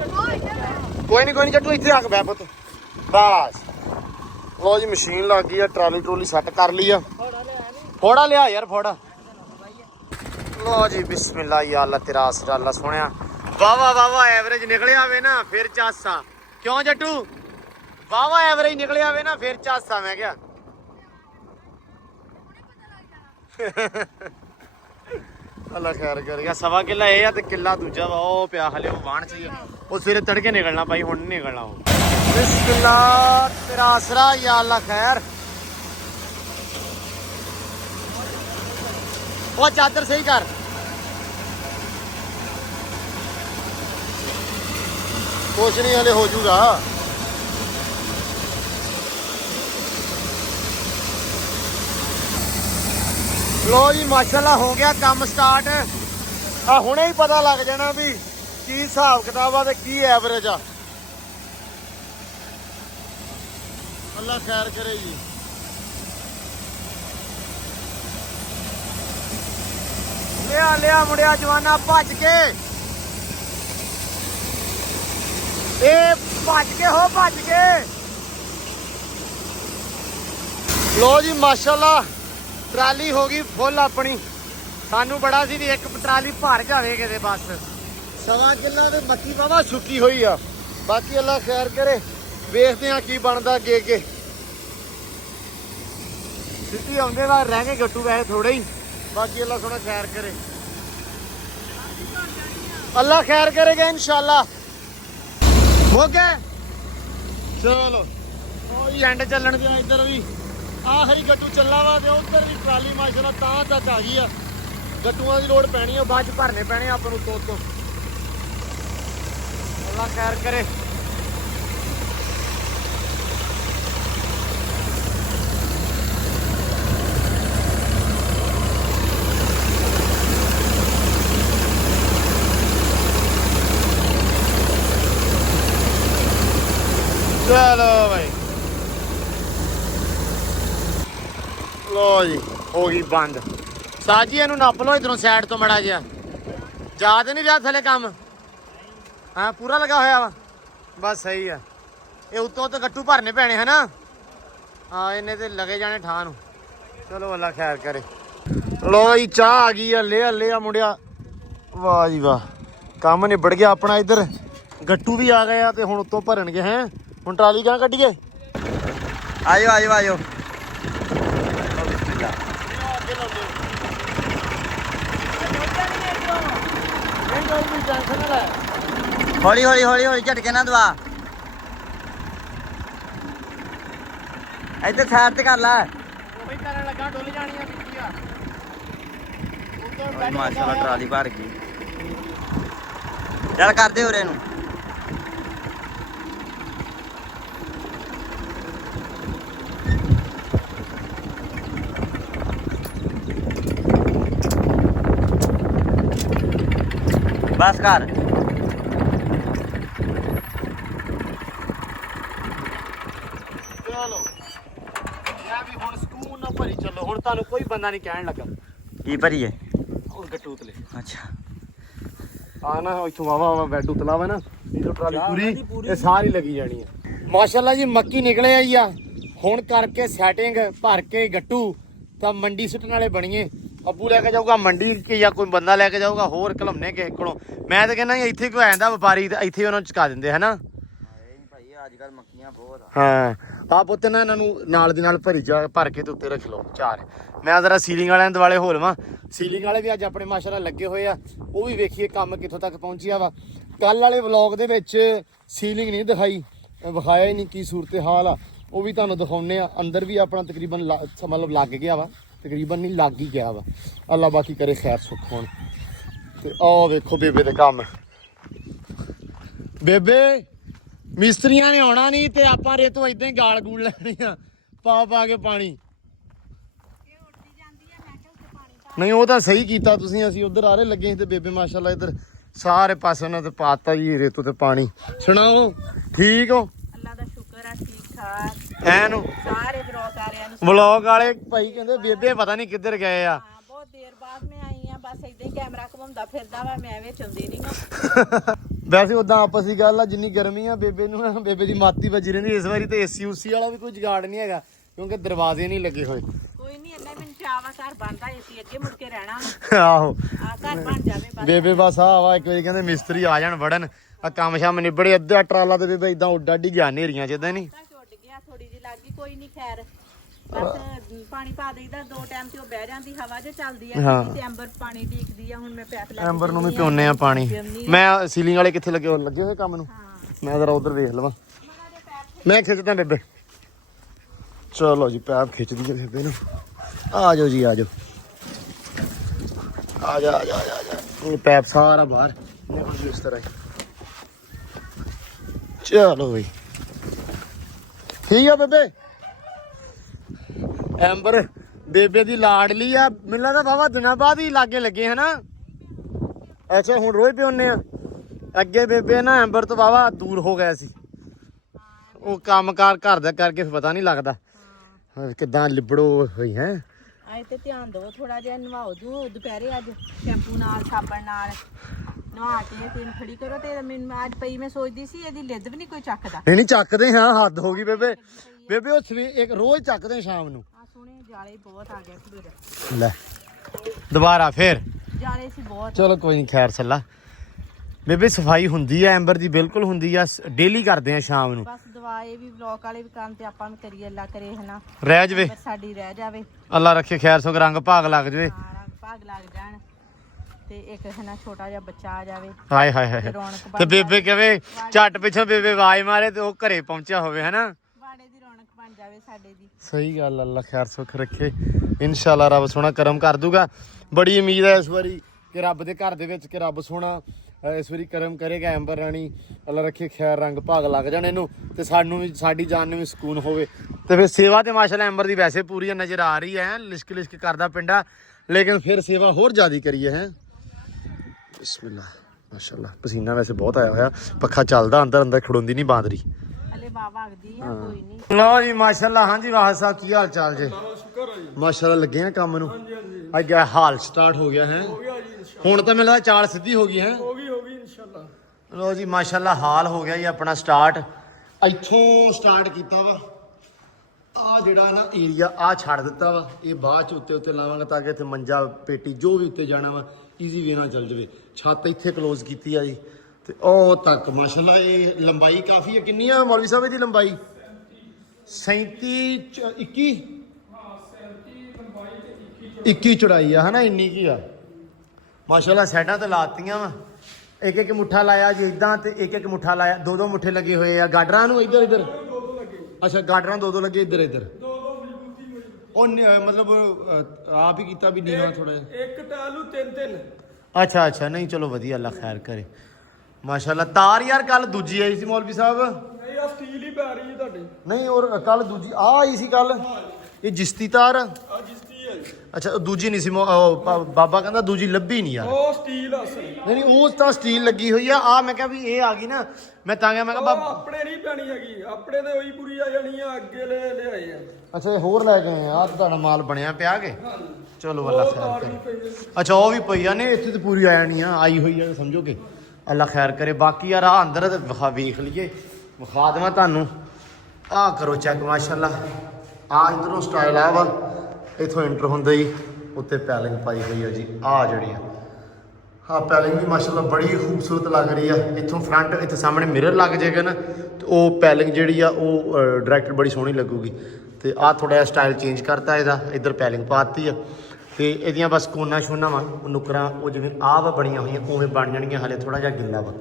ਕੋਈ ਨਹੀਂ ਜੱਟੂ ਇੱਥੇ ਆ ਕੇ ਬੈ ਪੁੱਤ ਬਸ। ਲੋ ਜੀ ਮਸ਼ੀਨ ਲੱਗ ਗਈ ਆ, ਟਰਾਲੀ ਟਰੋਲੀ ਸੈੱਟ ਕਰ ਲਈ ਆ। ਫੋੜਾ ਲਿਆ ਯਾਰ ਫੋੜਾ। ਲੋ ਜੀ ਬਿਸਮਿਲ੍ਲਾ ਯਾ ਅੱਲਾ ਤੇਰਾ ਆਸਰਾ ਅੱਲਾ ਸੋਹਣਿਆ। ਵਾਵਾ ਐਵਰੇਜ ਨਿਕਲਿਆ ਵੇ ਨਾ ਫਿਰ ਚਾਸਾ। ਕਿਉਂ ਜੱਟੂ? ਵਾਵਾ ਐਵਰੇਜ ਨਿਕਲਿਆ ਵੇ ਨਾ ਫਿਰ ਚਾਸਾ। ਮੈਂ ਕਿਹਾ ਅੱਲਾ ਖੈਰ ਕਰੇਗਾ। ਸਵਾ ਕਿੱਲਾ ਇਹ ਆ ਤੇ ਕਿੱਲਾ ਦੂਜਾ ਵਾ ਉਹ ਪਿਆ ਹਲੇ ਉਹ ਵਾਣ ਚ। ਉਹ ਸਵੇਰੇ ਤੜਕੇ ਨਿਕਲਣਾ ਭਾਈ, ਹੁਣ ਨਹੀਂ ਨਿਕਲਣਾ ਉਹ। ਬਿਸਮਿਲ੍ਲਾ ਤੇਰਾ ਆਸਰਾ ਯਾ ਅੱਲਾ ਖੈਰ। ਉਹ ਚਾਦਰ ਸਹੀ ਕਰ। ਕੁਛ ਨਹੀਂ ਹਲੇ ਹੋ ਜੂਗਾ। ਲੋ ਜੀ ਮਾਸ਼ਾਅੱਲਾ ਹੋ ਗਿਆ ਕੰਮ ਸਟਾਰਟ। ਆ ਹੁਣੇ ਹੀ ਪਤਾ ਲੱਗ ਜਾਣਾ ਵੀ ਕੀ ਹਿਸਾਬ ਕਿਤਾਬ ਆ ਤੇ ਕੀ ਐਵਰੇਜ ਆ। ਅੱਲਾ ਖੈਰ ਕਰੇ ਜੀ। ਲਿਆ ਮੁੰਡਿਆ ਜਵਾਨਾ ਭੱਜ ਕੇ। ਇਹ ਭੱਜ ਕੇ। ਲੋ ਜੀ ਮਾਸ਼ਾਅੱਲਾ ਟਰਾਲੀ ਹੋ ਗਈ ਫੁੱਲ ਆਪਣੀ। ਸਾਨੂੰ ਬੜਾ ਸੀ ਵੀ ਇੱਕ ਟਰਾਲੀ ਭਰ ਜਾਵੇ ਕਿਤੇ ਬਸ। ਸਵਾ ਕਿੱਲਾ ਤੇ ਮੱਕੀ ਵਾਵਾ ਸੁੱਕੀ ਹੋਈ ਆ। ਬਾਕੀ ਅੱਲਾ ਖੈਰ ਕਰੇ, ਵੇਖਦੇ ਆ ਕੀ ਬਣਦਾ ਅੱਗੇ। ਸਿੱਟੀ ਆਉਂਦੇ ਬਾਅਦ ਰਹਿ ਗਏ ਗੱਟੂ ਵੈਸੇ ਥੋੜੇ ਹੀ। ਬਾਕੀ ਅੱਲਾ ਥੋੜਾ ਖੈਰ ਕਰੇ। ਅੱਲਾ ਖੈਰ ਕਰੇਗਾ ਇਨਸ਼ਾਅੱਲਾ। ਹੋ ਗਏ ਚਲੋ ਉਹ ਐਂਡ ਚੱਲਣ ਦਿਆ। ਇੱਧਰ ਵੀ ਆਖਰੀ ਗੱਟੂ ਚੱਲਾ ਵਾ ਤੇ ਉਧਰ ਵੀ ਟਰਾਲੀ ਮਾਸ਼ਾਅੱਲਾ ਤਾਂ ਤੱਕ ਆ ਗਈ ਆ। ਗੱਟੂਆਂ ਦੀ ਲੋੜ ਪੈਣੀ ਆ, ਬਾਅਦ ਚ ਭਰਨੇ ਪੈਣੇ ਆਪਾਂ ਨੂੰ ਤੋਂ। ਅੱਲਾ ਖੈਰ ਕਰੇ। ਚਲੋ ਭਾਈ ਲੋ ਜੀ ਹੋ ਗਈ ਬੰਦ। ਸਾਜੀ ਇਹਨੂੰ ਨੱਪ ਲੋ ਇਧਰੋਂ ਸਾਈਡ ਤੋਂ ਮੜਾ ਜਿਹਾ। ਯਾਦ ਨਹੀਂ ਰਿਹਾ ਥੱਲੇ ਕੰਮ? ਹਾਂ ਪੂਰਾ ਲੱਗਾ ਹੋਇਆ ਵਾ ਬਸ ਸਹੀ ਆ। ਇਹ ਉੱਤੋਂ ਤਾਂ ਗੱਟੂ ਭਰਨੇ ਪੈਣੇ ਹਨਾ। ਹਾਂ ਇਹਨੇ ਤੇ ਲਗੇ ਜਾਣੇ ਠਾਹ ਨੂੰ। ਚਲੋ ਅੱਲਾ ਖੈਰ ਕਰੇ। ਲੋ ਜੀ ਚਾਹ ਆ ਗਈ ਆ। ਲਿਆ ਮੁੰਡਿਆ। ਵਾਹ ਜੀ ਵਾਹ ਕੰਮ ਨਿਬੜ ਗਿਆ ਆਪਣਾ। ਇੱਧਰ ਗੱਟੂ ਵੀ ਆ ਗਏ ਆ ਤੇ ਹੁਣ ਉੱਤੋਂ ਭਰਨਗੇ ਹੈ। ਹੁਣ ਟਰਾਲੀ ਗਾਂ ਕੱਢੀਏ। ਆਜੋ ਹੌਲੀ ਝਟਕੇ ਨਾ ਦਵਾ। ਇੱਧਰ ਸਾਈਡ ਤੇ ਕਰ ਲੈ। ਉਹੀ ਕਰਨ ਲੱਗਾ ਡੁੱਲ ਜਾਣੀਆਂ ਬੀਬੀਆਂ। ਮਾਸ਼ਾਅੱਲਾ ਟਰਾਲੀ ਭਰ ਗਈ। ਚੱਲ ਕਰਦੇ ਉਰੇ ਨੂੰ। ਬਸ ਕਰ। ਚਲੋ ਯਾ ਵੀ ਹੁਣ ਸਕੂਨ ਨਾਲ ਭਰੀ ਚੱਲੋ। ਹੁਣ ਤੁਹਾਨੂੰ ਕੋਈ ਬੰਦਾ ਨਹੀਂ ਕਹਿਣ ਲੱਗਾ। ਕੀ ਭਰੀਏ? ਉਹ ਗੱਟੂ ਉਤਲੇ। ਅੱਛਾ ਆ ਨਾ ਇੱਥੋਂ ਵਾਵਾ ਬੈਡ ਉਤਲਾ ਵਾ ਨਾ। ਇਹ ਟਰਾਲੀ ਪੂਰੀ ਇਹ ਸਾਰੀ ਲੱਗੀ ਜਾਣੀ ਆ। ਮਾਸ਼ਾਅੱਲਾ ਜੀ ਮੱਕੀ ਨਿਕਲੇ ਆਈ ਆ। ਹੁਣ ਕਰਕੇ ਸੈਟਿੰਗ ਭਰ ਕੇ ਗੱਟੂ ਤਾਂ ਮੰਡੀ ਸੁੱਟਣ ਵਾਲੇ ਬਣੀਏ। ਅੱਬੂ ਲੈ ਕੇ ਜਾਊਗਾ ਮੰਡੀ ਕਿ ਜਾਂ ਕੋਈ ਬੰਦਾ ਲੈ ਕੇ ਜਾਊਗਾ ਹੋਰ ਘਲਮਨੇ ਕਿਸੇ ਕੋਲੋਂ। ਮੈਂ ਤਾਂ ਕਹਿੰਦਾ ਇੱਥੇ ਕੋਈ ਆ ਜਾਂਦਾ ਵਪਾਰੀ ਤੇ ਇੱਥੇ ਉਹਨਾਂ ਨੂੰ ਚੁਕਾ ਦਿੰਦੇ ਹਨਾ। ਭਾਈ ਅੱਜ ਕੱਲ ਮੱਕੀਆਂ ਬਹੁਤ ਆ। ਹਾਂ ਆ ਪੁੱਤ ਨਾ ਇਹਨਾਂ ਨੂੰ ਨਾਲ ਦੀ ਨਾਲ ਭਰ ਕੇ ਤੇ ਉੱਤੇ ਰੱਖ ਲਓ ਚਾਰ। ਮੈਂ ਜ਼ਰਾ ਸੀਲਿੰਗ ਵਾਲਿਆਂ ਦੇ ਦੁਆਲੇ ਹੋ ਲਵਾਂ। ਸੀਲਿੰਗ ਵਾਲੇ ਵੀ ਅੱਜ ਆਪਣੇ ਮਾਸ਼ਾਅੱਲਾ ਲੱਗੇ ਹੋਏ ਆ। ਉਹ ਵੀ ਵੇਖੀਏ ਕੰਮ ਕਿੱਥੋਂ ਤੱਕ ਪਹੁੰਚਿਆ ਵਾ। ਕੱਲ ਵਾਲੇ ਵਲੌਗ ਦੇ ਵਿੱਚ ਸੀਲਿੰਗ ਨਹੀਂ ਵਿਖਾਇਆ ਹੀ ਨਹੀਂ ਕੀ ਸੂਰਤ ਹਾਲ ਆ, ਉਹ ਵੀ ਤੁਹਾਨੂੰ ਦਿਖਾਉਂਦੇ ਆ। ਅੰਦਰ ਵੀ ਆਪਣਾ ਤਕਰੀਬਨ ਮਤਲਬ ਲੱਗ ਗਿਆ ਵਾ, ਤਕਰੀਬਨ ਨਹੀਂ ਲੱਗ ਹੀ ਗਿਆ ਵਾ। ਅੱਲਾ ਬਾਕੀ ਕਰੇ ਖੈਰ ਸੁੱਖ ਹੋਣ। ਤੇ ਆਹ ਵੇਖੋ ਬੇਬੇ ਦੇ ਕੰਮ। ਬੇਬੇ ਮਿਸਤਰੀਆਂ ਨੇ ਆਉਣਾ ਨਹੀਂ ਤੇ ਆਪਾਂ ਰੇਤੋਂ ਇਦਾਂ ਹੀ ਗਾਲ ਗੂਲ ਲੈਣੀ ਆ ਪਾ ਕੇ ਪਾਣੀ। ਨਹੀਂ ਉਹ ਤਾਂ ਸਹੀ ਕੀਤਾ ਤੁਸੀਂ, ਅਸੀਂ ਉਧਰ ਆਰੇ ਲੱਗੇ ਸੀ ਤੇ ਬੇਬੇ ਮਾਸ਼ਾਅੱਲਾ ਇੱਧਰ ਸਾਰੇ ਪਾਸੇ ਉਹਨਾਂ ਤੇ ਪਾਤਾ ਜੀ ਰੇਤੋਂ ਤੇ ਪਾਣੀ। ਸੁਣਾਓ ਠੀਕ ਹੋ? ਅੱਲਾ ਦਾ ਸ਼ੁਕਰ ਆ, ਠੀਕ ਠਾਕ ਐਨ ਸਾਰੇ ਵਲੌਗ ਵਾਲਿਆਂ ਨੂੰ। ਵਲੌਗ ਵਾਲੇ ਭਾਈ ਕਹਿੰਦੇ ਬੇਬੇ ਪਤਾ ਨਹੀਂ ਕਿੱਧਰ ਗਏ ਆ। ਹਾਂ ਬਹੁਤ ਦੇਰ ਬਾਅਦ ਮੈਂ ਆਈ ਆ, ਬਸ ਇਦਾਂ ਹੀ ਕੈਮਰਾ ਘੁੰਮਦਾ ਫਿਰਦਾ ਵਾ, ਮੈਂ ਵਿੱਚ ਆਉਂਦੀ ਨਹੀਂ ਹਾਂ। ਵੈਸੇ ਉਦਾਂ ਆਪਸ ਦੀ ਗੱਲ ਆ, ਜਿੰਨੀ ਗਰਮੀ ਆ ਬੇਬੇ ਨੂੰ ਨਾ, ਬੇਬੇ ਦੀ ਮਾਤੀ ਵੱਜੀ ਰਹਿੰਦੀ। ਇਸ ਵਾਰੀ ਤੇ ਏਸੀ ਉਸੀ ਵਾਲਾ ਵੀ ਕੋਈ ਜੁਗਾੜ ਨਹੀਂ ਹੈਗਾ ਕਿਉਂਕਿ ਦਰਵਾਜ਼ੇ ਨਹੀਂ ਲੱਗੇ ਹੋਏ। ਕੋਈ ਨਹੀਂ, ਇੰਨਾ ਮੈਨੂੰ ਚਾਅ ਵਾ ਘਰ ਬਣਦਾ, ਏਸੀ ਅੱਗੇ ਮੁੜ ਕੇ ਰਹਿਣਾ ਆਹੋ ਆ, ਘਰ ਬਣ ਜਾਵੇ ਬਸ। ਬੇਬੇ ਬਸ ਆ ਵਾ, ਇੱਕ ਵਾਰੀ ਕਹਿੰਦੇ ਮਿਸਤਰੀ ਆ ਜਾਣ ਵੜਨ, ਆ ਕੰਮ ਸ਼ਾਮ ਨਿਬੜੇ। ਅੱਧਾ ਟਰਾਲਾ ਤੇ ਬੇਬੇ ਇਦਾਂ ਉੱਡ ਅੱਡੀ ਗਿਆ ਨੇਰੀਆਂ ਚ ਇਦਾਂ ਨਹੀਂ ਉੱਡ ਗਿਆ, ਥੋੜੀ ਜਿਹੀ ਲੱਗ ਗਈ, ਕੋਈ ਨਹੀਂ ਖੈਰ। ਬਸ ਪਾਣੀ ਪਾ ਦੇਈਦਾ 2 ਟਾਈਮ ਤੇ ਉਹ ਬਹਿ ਜਾਂਦੀ, ਹਵਾ ਜੇ ਚੱਲਦੀ ਆ ਤੇ ਐਂਬਰ ਪਾਣੀ ਢੀਕਦੀ ਆ। ਹੁਣ ਮੈਂ ਪੈਪ ਲਾ ਐਂਬਰ ਨੂੰ ਵੀ ਪਿਉਨੇ ਆ ਪਾਣੀ। ਮੈਂ ਸੀਲਿੰਗ ਵਾਲੇ ਕਿੱਥੇ ਲੱਗੇ ਹੋਏ ਕੰਮ ਨੂੰ, ਮੈਂ ਜ਼ਰਾ ਉਧਰ ਵੇਖ ਲਵਾਂ। ਮੈਂ ਖਿੱਚਦਾ ਬੇਬੇ। ਚਲੋ ਜੀ ਪੈਪ ਖਿੱਚਦੀ ਹੈ ਬੇਬੇ ਨੂੰ। ਆ ਜਾਓ ਜੀ ਆ ਜਾਓ, ਆ ਜਾ ਆ ਜਾ ਆ ਜਾ। ਇਹ ਪੈਪ ਸਾਰਾ ਬਾਹਰ ਨਿਕਲ ਜੂ ਇਸ ਤਰ੍ਹਾਂ ਹੀ। ਚਲੋ ਬਈ ਠੀਕ ਆ ਬੇਬੇ। ਐਂਬਰ ਬੇਬੇ ਦੀ ਲਾਡਲੀ ਆ, ਮੈਨੂੰ ਲੱਗਦਾ ਬਾਬਾ ਦਿਨਾਂ ਬਾਅਦ ਹੀ ਲਾਗੇ ਲੱਗੇ ਹਨਾ। ਅੱਛਾ ਹੁਣ ਰੋਜ਼ ਪਿਉਨੇ ਆ। ਅੱਗੇ ਬੇਬੇ ਨਾ ਐਂਬਰ ਤੋਂ ਬਾਬਾ ਦੂਰ ਹੋ ਗਿਆ ਸੀ, ਉਹ ਕੰਮਕਾਰ ਘਰ ਦਾ ਕਰਕੇ ਪਤਾ ਨਹੀਂ ਲੱਗਦਾ ਕਿੱਦਾਂ ਲਿਬੜੋ ਹੋਈ ਹੈ। ਆਏ ਤੇ ਧਿਆਨ ਦਿਓ ਥੋੜਾ ਜਿਹਾ, ਨਵਾਓ ਦੂ ਦੁਪਹਿਰੇ ਅੱਜ ਸ਼ੈਂਪੂ ਨਾਲ ਸਾਬਣ ਨਾਲ ਨਵਾ ਕੇ ਤੇ ਖੜੀ ਕਰੋ। ਤੇ ਮੈਨੂੰ ਅੱਜ ਪਈ ਮੈਂ ਸੋਚਦੀ ਸੀ ਇਹਦੀ ਲਿੱਦ ਵੀ ਨਹੀਂ ਕੋਈ ਚੱਕਦਾ। ਨਹੀਂ ਚੱਕਦੇ ਹਾਂ, ਹੱਦ ਹੋ ਗਈ ਬੇਬੇ। ਬੇਬੇ ਉਹ ਇੱਕ ਰੋਜ਼ ਚੱਕਦੇ ਸ਼ਾਮ ਨੂੰ। ਆ ਸੋਹਣੇ ਜਾਲੇ ਬਹੁਤ ਆ ਗਏ ਖੁਦ ਲੈ ਦੁਬਾਰਾ ਫੇਰ ਜਾਲੇ ਸੀ ਬਹੁਤ। ਚਲੋ ਕੋਈ ਨਹੀਂ ਖੈਰ ਸੱਲਾ। ਬੇਬੇ ਸਫਾਈ ਹੁੰਦੀ ਆ ਐਂਬਰ ਦੀ, ਬਿਲਕੁਲ ਹੁੰਦੀ ਆ, ਡੇਲੀ ਕਰਦੇ ਆ ਸ਼ਾਮ ਨੂੰ। ਬਸ ਦਵਾਈ ਵੀ ਬਲੌਕ ਵਾਲੇ ਵੀ ਕੰਮ ਤੇ ਆਪਾਂ ਵੀ ਕਰੀਏ, ਅੱਲਾ ਕਰੇ ਹਨਾ ਰਹਿ ਜਵੇ, ਸਾਡੀ ਰਹਿ ਜਾਵੇ। ਅੱਲਾ ਰੱਖੇ ਖੈਰ ਸੁਖ, ਰੰਗ ਭਾਗ ਲੱਗ ਜਵੇ, ਰੰਗ ਭਾਗ ਲੱਗ ਜਾਣ ਤੇ ਇੱਕ ਹਨਾ ਛੋਟਾ ਜਿਹਾ ਬੱਚਾ ਆ ਜਾਵੇ। ਹਾਏ ਹਾਏ ਹਾਏ। ਤੇ ਬੇਬੇ ਕਹਵੇ ਝੱਟ ਪਿੱਛੋਂ ਬੇਬੇ ਆਵਾਜ਼ ਮਾਰੇ ਤੇ ਉਹ ਘਰੇ ਪਹੁੰਚਿਆ ਹੋਵੇ ਹਨਾ, ਬਾੜੇ ਦੀ ਰੌਣਕ ਬਣ ਜਾਵੇ ਸਾਡੇ ਦੀ। ਸਹੀ ਗੱਲ। ਅੱਲਾ ਖੈਰ ਸੁਖ ਰੱਖੇ, ਇਨਸ਼ਾਅੱਲਾ ਰੱਬ ਸੋਹਣਾ ਕਰਮ ਕਰ ਦੂਗਾ। ਬੜੀ ਉਮੀਦ ਹੈ ਇਸ ਵਾਰੀ ਕਿ ਰੱਬ ਦੇ ਘਰ ਦੇ ਵਿੱਚ ਕਿ ਰੱਬ ਸੋਹਣਾ ਇਸ ਵਾਰੀ ਕਰਮ ਕਰੇਗਾ। ਐਂਬਰ ਰਾਣੀ ਅੱਲਾ ਰੱਖੇ ਖੈਰ, ਰੰਗ ਭਾਗ ਲੱਗ ਜਾਣ ਇਹਨੂੰ ਤੇ ਸਾਨੂੰ ਵੀ, ਸਾਡੀ ਜਾਨ ਨੂੰ ਵੀ ਸਕੂਨ ਹੋਵੇ। ਤੇ ਫਿਰ ਸੇਵਾ ਤੇ ਮਾਸ਼ਾਅੱਲਾ ਐਂਬਰ ਦੀ ਵੈਸੇ ਪੂਰੀ ਨਜ਼ਰ ਆ ਰਹੀ ਹੈ, ਲਿਸ਼ਕ ਲਿਸ਼ਕ ਕਰਦਾ ਪਿੰਡਾ, ਲੇਕਿਨ ਫਿਰ ਸੇਵਾ ਹੋਰ ਜ਼ਿਆਦਾ ਕਰੀਏ ਹੈ। ਬਿਸਮਿਲ੍ਲਾ ਮਾਸ਼ਾਅੱਲਾ। ਪਸੀਨਾ ਵੈਸੇ ਬਹੁਤ ਆਇਆ ਹੋਇਆ, ਪੱਖਾ ਚੱਲਦਾ, ਅੰਦਰ ਅੰਦਰ ਖੜੋਂਦੀ ਨਹੀਂ ਬਾਂਦਰੀ। ਹਲੇ ਬਾਬਾ ਆਗਦੀ ਆ, ਕੋਈ ਨਹੀਂ। ਲਓ ਜੀ ਮਾਸ਼ਾਅੱਲਾ। ਹਾਂਜੀ ਵਾਹ ਸਾਹਿਬ ਕੀ ਹਾਲ ਚਾਲ ਜੀ? ਮਾਸ਼ਾਅੱਲਾ ਲੱਗੇ ਆ ਕੰਮ ਨੂੰ। ਅੱਜ ਹਾਲ ਸਟਾਰਟ ਹੋ ਗਿਆ ਹੈ, ਹੁਣ ਤਾਂ ਮੈਨੂੰ ਲੱਗਦਾ ਚਾਲ ਸਿੱਧੀ ਹੋ ਗਈ ਹੈ। ਹੋ ਗਈ ਇਨਸ਼ਾਅੱਲਾ। ਲਓ ਜੀ ਮਾਸ਼ਾਅੱਲਾ ਹਾਲ ਹੋ ਗਿਆ ਜੀ ਆਪਣਾ ਸਟਾਰਟ। ਇੱਥੋਂ ਸਟਾਰਟ ਕੀਤਾ ਵਾ, ਆ ਜਿਹੜਾ ਨਾ ਏਰੀਆ ਆ ਛੱਡ ਦਿੱਤਾ ਵਾ, ਇਹ ਬਾਅਦ ਚ ਉੱਤੇ ਲਾਵਾਂਗੇ ਤਾਂ ਕਿ ਇੱਥੇ ਮੰਜਾ ਪੇਟੀ ਜੋ ਵੀ ਉੱਤੇ ਜਾਣਾ ਵਾ ਈਜ਼ੀ ਵੇ ਨਾਲ ਚੱਲ ਜਾਵੇ। ਛੱਤ ਇੱਥੇ ਕਲੋਜ਼ ਕੀਤੀ ਆ ਜੀ ਤੇ ਉਹ ਤੱਕ ਮਾਸ਼ਾਅੱਲਾ। ਇਹ ਲੰਬਾਈ ਕਾਫੀ ਹੈ। ਕਿੰਨੀ ਆ ਮੌਲਵੀ ਸਾਹਿਬ ਇਹਦੀ ਲੰਬਾਈ? 37 21 21 ਚੌੜਾਈ ਆ ਹਨਾ, ਇੰਨੀ ਕੀ ਆ ਮਾਸ਼ਾਅੱਲਾ। ਸਾਈਡਾਂ ਤੇ ਲਾਤੀਆਂ ਵਾ, ਇੱਕ ਇੱਕ ਮੁੱਠਾ ਲਾਇਆ ਜੀ ਇਦਾਂ ਤੇ ਇੱਕ ਇੱਕ ਮੁੱਠਾ ਲਾਇਆ, 2-2 ਮੁੱਠੇ ਲੱਗੇ ਹੋਏ ਆ ਗਾਡਰਾਂ ਨੂੰ ਇੱਧਰ ਇੱਧਰ। ਅੱਛਾ ਗਾਡਰਾਂ 2-2 ਲੱਗੇ ਇੱਧਰ ਇੱਧਰ। ਉਹ ਮਤਲਬ ਆਪ ਹੀ ਕੀਤਾ ਵੀ ਨੀਵਾ ਥੋੜਾ ਜਿਹਾ। ਇੱਕ ਟਾਲੂ 3-3। ਅੱਛਾ ਅੱਛਾ, ਨਹੀਂ ਚਲੋ ਵਧੀਆ, ਅੱਲਾ ਖੈਰ ਕਰੇ ਮਾਸ਼ਾਅੱਲਾ। ਤਾਰ ਯਾਰ ਕੱਲ ਦੂਜੀ ਆਈ ਸੀ ਮੌਲਵੀ ਸਾਹਿਬ। ਨਹੀਂ ਆ ਸਟੀਲ ਹੀ ਪੈ ਰਹੀ ਹੈ ਤੁਹਾਡੇ। ਨਹੀਂ ਔਰ ਕੱਲ ਦੂਜੀ ਆ ਆਈ ਸੀ ਕੱਲ, ਇਹ ਜਿਸਤੀ ਤਾਰ ਆ। ਆ ਜਿਸਤੀ ਹੈ। ਅੱਛਾ ਉਹ ਦੂਜੀ ਨਹੀਂ ਸੀ, ਬਾਬਾ ਕਹਿੰਦਾ ਦੂਜੀ ਲੱਭੀ ਨਹੀਂ ਯਾਰ। ਉਹ ਸਟੀਲ ਆ ਸਰ। ਨਹੀਂ ਉਹ ਤਾਂ ਸਟੀਲ ਲੱਗੀ ਹੋਈ ਆ ਮੈਂ ਕਿਹਾ ਵੀ ਇਹ ਆ ਗਈ ਨਾ, ਮੈਂ ਤਾਂ ਕਿਹਾ ਮੈਂ ਕਿਹਾ ਆਪਣੇ ਨਹੀਂ ਪੈਣੀ ਹੈਗੀ, ਆਪਣੇ ਤੇ ਉਹੀ ਪੂਰੀ ਆ ਜਾਣੀ ਆ, ਅੱਗੇ ਲਿਆਏ ਆ। ਅੱਛਾ ਇਹ ਹੋਰ ਲੈ ਗਏ ਆ, ਤੁਹਾਡਾ ਮਾਲ ਬਣਿਆ ਪਿਆ ਕੇ। ਚਲੋ ਅੱਲਾ ਖੈਰ ਕਰੇ। ਅੱਛਾ ਉਹ ਵੀ ਪਈ ਆ, ਨਹੀਂ ਇੱਥੇ ਤੇ ਪੂਰੀ ਆ ਜਾਣੀ ਆ, ਆਈ ਹੋਈ ਆ ਸਮਝੋਗੇ। ਅੱਲਾ ਖੈਰ ਕਰੇ। ਬਾਕੀ ਯਾਰ ਆ ਅੰਦਰ ਵੇਖ ਲਈਏ, ਵਿਖਾ ਦੇਵਾਂ ਤੁਹਾਨੂੰ। ਆ ਕਰੋ ਚੈੱਕ ਮਾਸ਼ਾਅੱਲਾ। ਆ ਇਧਰੋਂ ਸਟਾਈਲ ਆ ਵਾ, ਇੱਥੋਂ ਐਂਟਰ ਹੁੰਦਾ ਹੀ ਉੱਤੇ ਪੈਲਿੰਗ ਪਾਈ ਹੋਈ ਆ ਜੀ। ਆ ਜਿਹੜੀ ਆ ਹਾਂ ਪੈਲਿੰਗ ਵੀ ਮਾਸ਼ਾਅੱਲਾ ਬੜੀ ਖੂਬਸੂਰਤ ਲੱਗ ਰਹੀ ਆ। ਇੱਥੋਂ ਫਰੰਟ ਇੱਥੇ ਸਾਹਮਣੇ ਮਿਰਰ ਲੱਗ ਜਾਏਗਾ ਨਾ ਤੇ ਉਹ ਪੈਲਿੰਗ ਜਿਹੜੀ ਆ ਉਹ ਡਾਇਰੈਕਟ ਬੜੀ ਸੋਹਣੀ ਲੱਗੂਗੀ। ਤੇ ਆ ਥੋੜਾ ਜਿਹਾ ਸਟਾਈਲ ਚੇਂਜ ਕਰਤਾ ਇਹਦਾ, ਇੱਧਰ ਪੈਲਿੰਗ ਪਾਤੀ ਆ ਤੇ ਇਹਦੀਆਂ ਬਸ ਕੋਨਾ ਸ਼ੋਨਾ ਵਾ, ਉਹ ਨੁਕਰਾਂ ਉਹ ਜਿਵੇਂ ਆਹ ਵਾ ਬਣੀਆਂ ਹੋਈਆਂ ਉਵੇਂ ਬਣ ਜਾਣਗੀਆਂ, ਹਾਲੇ ਥੋੜਾ ਜਿਹਾ ਗਿੱਲਾ ਵਾ।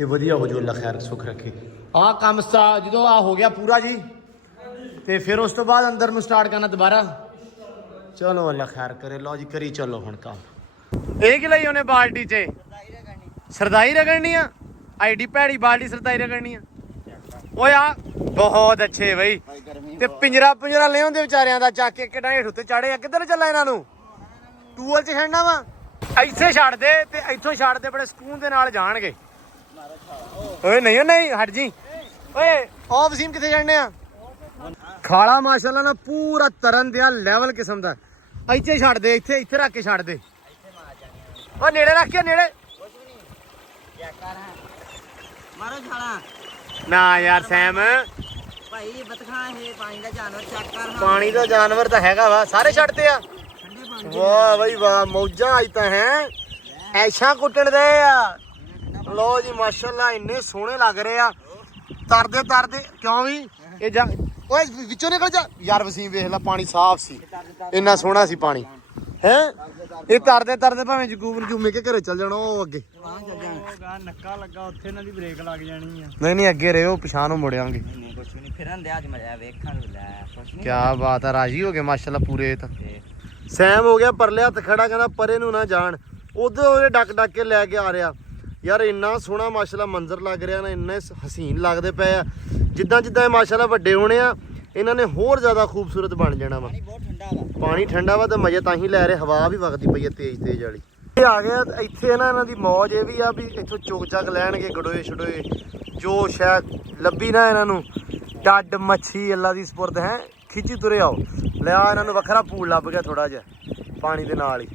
ਇਹ ਵਧੀਆ ਹੋ ਜੂ, ਅੱਲਾ ਖੈਰ ਸੁੱਖ ਰੱਖੇ। ਆਹ ਕੰਮ ਜਦੋਂ ਆ ਹੋ ਗਿਆ ਪੂਰਾ ਜੀ, ਤੇ ਫਿਰ ਉਸ ਤੋਂ ਬਾਅਦ ਅੰਦਰ ਨੂੰ ਸਟਾਰਟ ਕਰਨਾ ਦੁਬਾਰਾ। ਚਲੋ ਅੱਲਾ ਖੈਰ ਕਰੇ। ਲਓ ਜੀ ਕਰੀ ਚਲੋ ਹੁਣ ਕੰਮ। ਇਹ ਕੀ ਲਈ ਉਹਨੇ ਬਾਲਟੀ 'ਚ? ਸਰਦਾਈ ਰਗੜਨੀ ਆ। ਆਈਡੀ ਭੈੜੀ ਬਾਲਟੀ ਸਰਦਾਈ ਰਗੜਨੀ ਆ। ਓਏ ਆ ਬਹੁਤ ਅੱਛੇ ਬਈ। ਤੇ ਪਿੰਜਰਾ ਲੈ ਆਉਂਦੇ ਵਿਚਾਰਿਆਂ ਦਾ ਚੱਕ ਕੇ ਕਿੱਡਾ ਹੇਠ ਉੱਤੇ ਚਾੜੇ ਆ। ਕਿੱਧਰ ਚੱਲਾ ਇਹਨਾਂ ਨੂੰ? ਟੂਲ 'ਚ ਖੜਨਾ ਵਾ। ਇੱਥੇ ਛੱਡ ਦੇ ਤੇ ਇੱਥੋਂ ਛੱਡ ਦੇ, ਬੜੇ ਸਕੂਨ ਦੇ ਨਾਲ ਜਾਣਗੇ। ਓਏ ਨਹੀਂ ਹਟ ਜੀ। ਓਏ ਆ ਵਸੀਮ ਕਿੱਥੇ ਚੜਨੇ ਆ? ਖਾਲਾ ਮਾਸ਼ਾਅੱਲਾ ਨਾ ਪੂਰਾ ਤਰਨ ਦਿਆ ਲੈਵਲ ਕਿਸਮ ਦਾ। ਇੱਥੇ ਛੱਡ ਦੇ, ਇੱਥੇ ਰੱਖ ਕੇ ਛੱਡ ਦੇ। ਓ ਨੇੜੇ ਰੱਖ ਕੇ, ਨੇੜੇ ਮਾਰੋ ਛਾਲਾ ਨਾ ਯਾਰ ਸੈਮ। ਭਾਈ ਬਤਖਾਂ ਇਹ ਪਾਣੀ ਦਾ ਜਾਨਵਰ ਚੈੱਕ ਕਰ। ਪਾਣੀ ਦਾ ਜਾਨਵਰ ਤਾਂ ਹੈਗਾ ਵਾ, ਸਾਰੇ ਛੱਡਦੇ ਆ। ਵਾਹ ਬਈ ਵਾਹ, ਮੌਜਾਂ ਅੱਜ ਤਾਂ ਹੈ। ਐਸ਼ਾ ਕੁੱਟਣ ਦੇ ਆ। ਲੋ ਜੀ ਮਾਸ਼ਾਅੱਲਾ ਇੰਨੇ ਸੋਹਣੇ ਲੱਗ ਰਹੇ ਆ। ਤਰਦੇ ਕਿਉਂ ਵੀ ਇਹ ਜਾ। ਓਏ ਵਿੱਚੋਂ ਨਿਕਲ ਜਾ ਯਾਰ। ਵਸੀਮ ਵੇਖ ਲੈ, ਪਾਣੀ ਸਾਫ਼ ਸੀ, ਇੰਨਾ ਸੋਹਣਾ ਸੀ ਪਾਣੀ ਹੈ। ਇਹ ਤਰਦੇ ਭਾਵੇਂ ਜਗੂਬ ਜੂਮੇ ਕੇ ਘਰੇ ਚੱਲ ਜਾਣਾ। ਉਹ ਅੱਗੇ ਨੱਕਾ ਲੱਗਾ ਉੱਥੇ, ਇਹਨਾਂ ਦੀ ਬ੍ਰੇਕ ਲੱਗ ਜਾਣੀ ਆ। ਨਹੀਂ ਅੱਗੇ ਰਹੋ, ਪਛਾਣ ਨੂੰ ਮੁੜਿਆਂਗੇ। ਨਹੀਂ ਕੁਛ ਨਹੀਂ, ਫਿਰਨ ਦੇ ਅੱਜ ਮਜ਼ਾ ਵੇਖਣ ਨੂੰ। ਲੈ ਕੁਛ ਨਹੀਂ। ਕੀ ਬਾਤ ਆ, ਰਾਜੀ ਹੋ ਗਏ ਮਾਸ਼ਾਅੱਲਾ ਪੂਰੇ। ਤਾਂ ਸੈਮ ਹੋ ਗਿਆ ਪਰਲੇ ਹੱਥ ਖੜਾ, ਕਹਿੰਦਾ ਪਰੇ ਨੂੰ ਨਾ ਜਾਣ। ਉਧਰ ਉਹਦੇ ਡੱਕ ਕੇ ਲੈ ਕੇ ਆ ਰਿਹਾ। ਯਾਰ ਇੰਨਾ ਸੋਹਣਾ ਮਾਸ਼ਾਅੱਲਾ ਮੰਜ਼ਰ ਲੱਗ ਰਿਹਾ ਨਾ, ਇੰਨੇ ਹਸੀਨ ਲੱਗਦੇ ਪਏ ਆ। ਜਿੱਦਾਂ ਇਹ ਮਾਸ਼ਾਅੱਲਾ ਵੱਡੇ ਹੋਣੇ ਆ, ਇਹਨਾਂ ਨੇ ਹੋਰ ਜ਼ਿਆਦਾ ਖੂਬਸੂਰਤ ਬਣ ਜਾਣਾ ਵਾ। ਪਾਣੀ ਠੰਡਾ ਵਾ ਤੇ ਮਜ਼ੇ ਤਾਂ ਹੀ ਲੈ ਰਹੇ। ਹਵਾ ਵੀ ਵਗਦੀ ਪਈ ਹੈ ਤੇਜ਼ ਵਾਲੀ। ਇਹ ਆ ਗਿਆ ਇੱਥੇ ਨਾ, ਇਹਨਾਂ ਦੀ ਮੌਜ ਇਹ ਵੀ ਆ ਵੀ ਇੱਥੋਂ ਚੁੱਕ ਚੱਕ ਲੈਣਗੇ ਗੜੋਏ ਛੜੋਏ, ਜੋ ਸ਼ਾਇਦ ਲੱਭੀ ਨਾ ਇਹਨਾਂ ਨੂੰ। ਡੱਡ ਮੱਛੀ ਅੱਲਾ ਦੀ ਸਪੁਰਦ ਹੈ, ਖਿੱਚੀ ਤੁਰੇ ਆਓ। ਲਿਆ ਇਹਨਾਂ ਨੂੰ ਵੱਖਰਾ ਪੂਲ ਲੱਭ ਗਿਆ ਥੋੜਾ ਜਿਹਾ ਪਾਣੀ ਦੇ ਨਾਲ ਹੀ।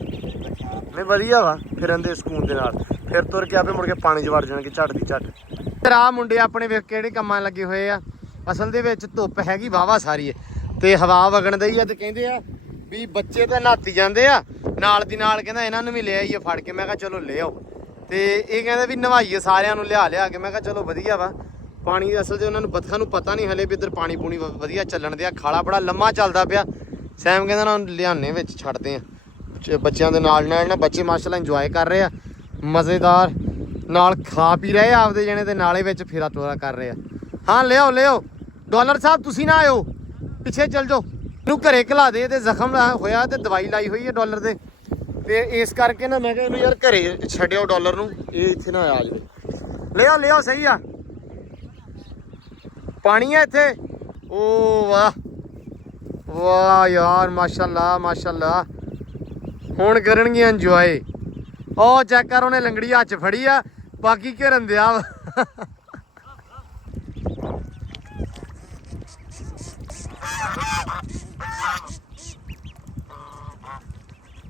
ਨਹੀਂ ਵਧੀਆ ਵਾ ਫਿਰਨ ਦੇ ਸਕੂਨ ਦੇ ਨਾਲ। ਫਿਰ ਤੁਰ ਕੇ ਆਪੇ ਮੁੜ ਕੇ ਪਾਣੀ 'ਚ ਵੜ ਜਾਣਗੇ ਝੱਟ ਦੀ ਝੱਟ। ਫਿਰ ਆਹ ਮੁੰਡੇ ਆਪਣੇ ਵੇਖ ਕਿਹੜੇ ਕੰਮਾਂ ਲੱਗੇ ਹੋਏ ਆ। ਅਸਲ ਦੇ ਵਿੱਚ ਧੁੱਪ ਹੈਗੀ ਵਾਹਵਾ ਸਾਰੀ ਤੇ ਹਵਾ ਵਗਣ ਦਈ ਆ। ਤੇ ਕਹਿੰਦੇ ਆ ਵੀ ਬੱਚੇ ਤਾਂ ਨਹਾਤੀ ਜਾਂਦੇ ਆ, ਨਾਲ ਦੀ ਨਾਲ ਕਹਿੰਦਾ ਇਹਨਾਂ ਨੂੰ ਵੀ ਲੈ ਆਈਏ ਫੜ ਕੇ। ਮੈਂ ਕਿਹਾ ਚਲੋ ਲੈ ਆਓ। ਤੇ ਇਹ ਕਹਿੰਦੇ ਵੀ ਨਵਾਈਏ ਸਾਰਿਆਂ ਨੂੰ ਲਿਆ ਕੇ। ਮੈਂ ਕਿਹਾ ਚਲੋ ਵਧੀਆ ਵਾ। ਪਾਣੀ ਅਸਲ 'ਚ ਉਹਨਾਂ ਨੂੰ ਬਤਖਾਂ ਨੂੰ ਪਤਾ ਨਹੀਂ ਹਲੇ ਵੀ ਇੱਧਰ ਪਾਣੀ ਪੂਣੀ ਵਧੀਆ ਚੱਲਣ ਦਿਆ। ਖਾਲਾ ਬੜਾ ਲੰਮਾ ਚੱਲਦਾ ਪਿਆ। ਸੈਮ ਕਹਿੰਦਾ ਨਾ ਲਿਆਨੇ ਵਿੱਚ ਛੱਡਦੇ ਆ ਬੱਚਿਆਂ ਦੇ ਨਾਲ ਨਾ। ਬੱਚੇ ਮਾਸ਼ਾਅੱਲਾ ਇੰਜੋਏ ਕਰ ਰਹੇ ਆ, ਮਜ਼ੇਦਾਰ ਨਾਲ ਖਾ ਪੀ ਰਹੇ ਆ ਆਪਦੇ ਜਣੇ, ਤੇ ਨਾਲੇ ਵਿੱਚ ਫੇਰਾ ਤੋਰਾ ਕਰ ਰਹੇ ਆ। ਹਾਂ ਲਿਆਓ ਡਾਲਰ ਸਾਹਿਬ, ਤੁਸੀਂ ਨਾ ਆਇਓ, ਪਿੱਛੇ ਚੱਲ ਜਾਓ। ਇਹਨੂੰ ਘਰੇ ਘਲਾ ਦੇ। ਤੇ ਜ਼ਖਮ ਹੋਇਆ ਤੇ ਦਵਾਈ ਲਾਈ ਹੋਈ ਹੈ ਡਾਲਰ ਦੇ, ਤੇ ਇਸ ਕਰਕੇ ਨਾ ਮੈਂ ਕਿਹਾ ਇਹਨੂੰ ਯਾਰ ਘਰੇ ਛੱਡਿਓ ਡਾਲਰ ਨੂੰ, ਇਹ ਇੱਥੇ ਨਾ ਆ ਜਾਵੇ। ਲਿਆਓ ਸਹੀ ਆ। ਪਾਣੀ ਆ ਇੱਥੇ। ਓ ਵਾਹ ਯਾਰ ਮਾਸ਼ਾਅੱਲਾ। ਹੁਣ ਕਰਨਗੇ ਇੰਜੋਏ। ਉਹ ਚੈੱਕ ਕਰ, ਉਹਨੇ ਲੰਗੜੀ ਹੱਥ 'ਚ ਫੜੀ ਆ, ਬਾਕੀ ਘਰਨ ਦਿਆ ਵਾ।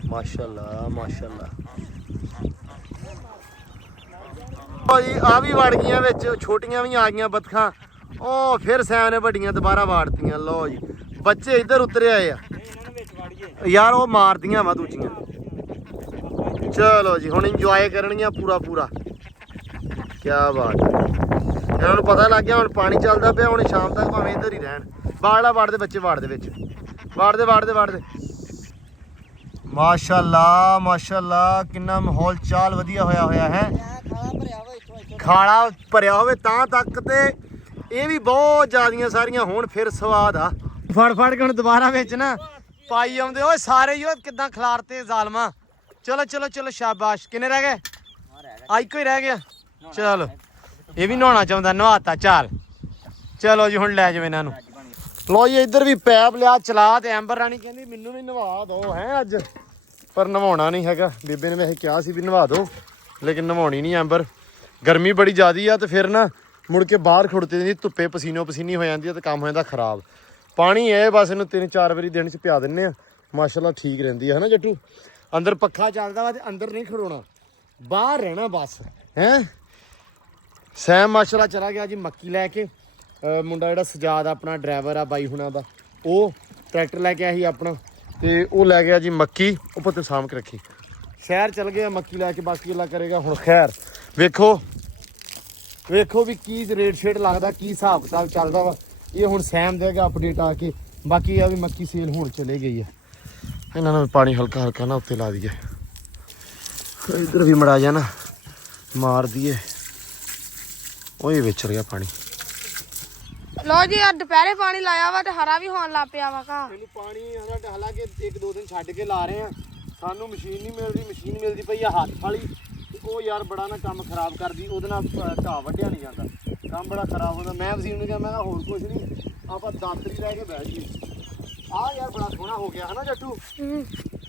ਮਾਸ਼ਾਅੱਲਾ। ਓ ਜੀ ਆ ਵੀ ਵੜ ਗਈਆਂ ਵਿੱਚ, ਛੋਟੀਆਂ ਵੀ ਆ ਗਈਆਂ ਬਤਖਾਂ। ਉਹ ਫਿਰ ਸੈਮ ਨੇ ਵੱਡੀਆਂ ਦੁਬਾਰਾ ਵਾੜਤੀਆਂ। ਲਓ ਜੀ ਬੱਚੇ ਇੱਧਰ ਉਤਰੇ ਆਏ ਆ ਯਾਰ, ਉਹ ਮਾਰਦੀਆਂ ਵਾ ਦੂਜੀਆਂ। ਚਲੋ ਜੀ ਹੁਣ ਇੰਜੋਏ ਕਰਨਗੀਆਂ ਪੂਰਾ। ਕੀ ਬਾਤ ਹੈ। ਇਹਨਾਂ ਨੂੰ ਪਤਾ ਲੱਗ ਗਿਆ ਹੁਣ ਪਾਣੀ ਚੱਲਦਾ ਪਿਆ, ਹੁਣ ਸ਼ਾਮ ਤੱਕ ਭਾਵੇਂ ਇੱਧਰ ਹੀ ਰਹਿਣ। ਵਾੜਦੇ ਬੱਚੇ, ਵਾੜਦੇ ਵਿੱਚ, ਵਾੜਦੇ। ਮਾਸ਼ਾਅੱਲਾ ਕਿੰਨਾ ਮਾਹੌਲ ਚਾਲ ਵਧੀਆ ਹੋਇਆ ਹੈ। ਖਾਲਾ ਭਰਿਆ ਹੋਵੇ ਤਾਂ ਤੱਕ ਤੇ ਇਹ ਵੀ ਬਹੁਤ ਜ਼ਿਆਦੀਆਂ ਸਾਰੀਆਂ। ਹੁਣ ਫਿਰ ਸਵਾਦ ਆ। ਫੜ ਕੇ ਹੁਣ ਦੁਬਾਰਾ ਵਿੱਚ ਨਾ ਪਾਈ ਆਉਂਦੇ। ਓਏ ਸਾਰੇ ਹੀ ਉਹ ਕਿੱਦਾਂ ਖਿਲਾਰਤੇ ਜ਼ਾਲਮਾ। ਚਲੋ ਸ਼ਾਬਾਸ਼। ਕਿੰਨੇ ਰਹਿ ਗਏ? ਅੱਜ ਕੋਈ ਰਹਿ ਗਿਆ। ਚਲੋ ਇਹ ਵੀ ਨਹਾਉਣਾ ਚਾਹੁੰਦਾ, ਨਹਾਤਾ। ਚਲੋ ਜੀ ਹੁਣ ਲੈ ਜਾਓ ਇਹਨਾਂ ਨੂੰ। ਲੋ ਜੀ ਇੱਧਰ ਵੀ ਪੈਪ ਲਿਆ ਚਲਾ। ਤੇ ਐਂਬਰ ਰਾਣੀ ਕਹਿੰਦੀ ਮੈਨੂੰ ਵੀ ਨਵਾ ਦੋ ਹੈ ਅੱਜ, ਪਰ ਨਵਾਉਣਾ ਨਹੀਂ ਹੈਗਾ। ਬੇਬੇ ਨੇ ਵੈਸੇ ਕਿਹਾ ਸੀ ਵੀ ਨਵਾ ਦੋ, ਲੇਕਿਨ ਨਵਾਉਣੀ ਨਹੀਂ ਐਂਬਰ। ਗਰਮੀ ਬੜੀ ਜ਼ਿਆਦੀ ਆ ਤੇ ਫਿਰ ਨਾ ਮੁੜ ਕੇ ਬਾਹਰ ਖੁੜਤੇ ਜਾਂਦੀ, ਧੁੱਪੇ ਪਸੀਨੋ-ਪਸੀਨੀ ਹੋ ਜਾਂਦੀ ਆ ਤੇ ਕੰਮ ਹੋ ਜਾਂਦਾ ਖਰਾਬ। ਪਾਣੀ ਇਹ ਬਸ ਇਹਨੂੰ 3-4 ਵਾਰੀ ਦਿਨ 'ਚ ਪਿਆ ਦਿੰਦੇ ਆ, ਮਾਸ਼ਾਅੱਲਾ ਠੀਕ ਰਹਿੰਦੀ ਹੈ ਨਾ ਜੱਟੂ। ਅੰਦਰ ਪੱਖਾ ਚੱਲਦਾ ਵਾ ਤੇ ਅੰਦਰ ਨਹੀਂ ਖੜੋਣਾ, ਬਾਹਰ ਰਹਿਣਾ ਬਸ ਹੈ। ਸੈਮ ਮਾਸ਼ਾਅੱਲਾ ਚਲਾ ਗਿਆ ਜੀ ਮੱਕੀ ਲੈ ਕੇ। ਮੁੰਡਾ ਜਿਹੜਾ ਸਜਾਦ ਆਪਣਾ ਡਰਾਈਵਰ ਆ ਬਾਈ ਹੁਣਾਂ ਦਾ, ਉਹ ਟਰੈਕਟਰ ਲੈ ਕੇ ਆਇਆ ਸੀ ਆਪਣਾ, ਤੇ ਉਹ ਲੈ ਗਿਆ ਜੀ ਮੱਕੀ। ਉਹ ਪੁੱਤ ਸਾਂਭ ਕੇ ਰੱਖੀ। ਸ਼ਹਿਰ ਚਲ ਗਿਆ ਮੱਕੀ ਲੈ ਕੇ, ਬਾਕੀ ਅੱਲਾ ਕਰੇਗਾ ਹੁਣ ਖੈਰ। ਵੇਖੋ ਵੀ ਕੀ ਰੇਟ ਸ਼ੇਟ ਲੱਗਦਾ, ਕੀ ਹਿਸਾਬ ਕਿਤਾਬ ਚੱਲਦਾ ਵਾ। ਇਹ ਹੁਣ ਸੈਮ ਦੇਗਾ ਅਪਡੇਟ ਆ ਕੇ। ਬਾਕੀ ਆ ਵੀ ਮੱਕੀ ਸੇਲ ਹੁਣ ਚਲੇ ਗਈ ਆ। ਇਹਨਾਂ ਨੂੰ ਪਾਣੀ ਹਲਕਾ ਨਾ ਉੱਤੇ ਲਾ ਦਈਏ। ਇੱਧਰ ਵੀ ਮੜਾ ਜਾ ਨਾ ਮਾਰ ਦਈਏ। ਉਹ ਹੀ ਵਿਚਰ ਗਿਆ ਪਾਣੀ। ਲੋ ਜੀ ਅੱਜ ਦੁਪਹਿਰੇ ਪਾਣੀ ਲਾਇਆ ਵਾ ਤੇ ਹਰਾ ਵੀ ਹੋਣ ਲੱਗ ਪਿਆ ਵਾ ਘਾਹ। ਮੈਨੂੰ ਪਾਣੀ ਹਰਾ ਹਾਲਾਂਕਿ 1-2 ਦਿਨ ਛੱਡ ਕੇ ਲਾ ਰਹੇ ਆ, ਸਾਨੂੰ ਮਸ਼ੀਨ ਨਹੀਂ ਮਿਲਦੀ, ਮਸ਼ੀਨ ਮਿਲਦੀ ਪਈ ਆ ਹੱਥ ਵਾਲੀ, ਤੇ ਉਹ ਯਾਰ ਬੜਾ ਨਾ ਕੰਮ ਖਰਾਬ ਕਰਦੀ, ਉਹਦੇ ਨਾਲ ਘਾਹ ਵੱਢਿਆ ਨਹੀਂ ਜਾਂਦਾ, ਕੰਮ ਬੜਾ ਖਰਾਬ ਹੁੰਦਾ। ਮੈਂ ਵਸੀਮ ਨੂੰ ਕਿਹਾ ਮੈਂ ਕਿਹਾ ਹੋਰ ਕੁਝ ਨਹੀਂ, ਆਪਾਂ ਦਾਤਰੀ ਲੈ ਕੇ ਬਹਿ ਜਾਈਏ। ਆਹ ਯਾਰ ਬੜਾ ਸੋਹਣਾ ਹੋ ਗਿਆ ਹਨਾ ਜੱਟੂ,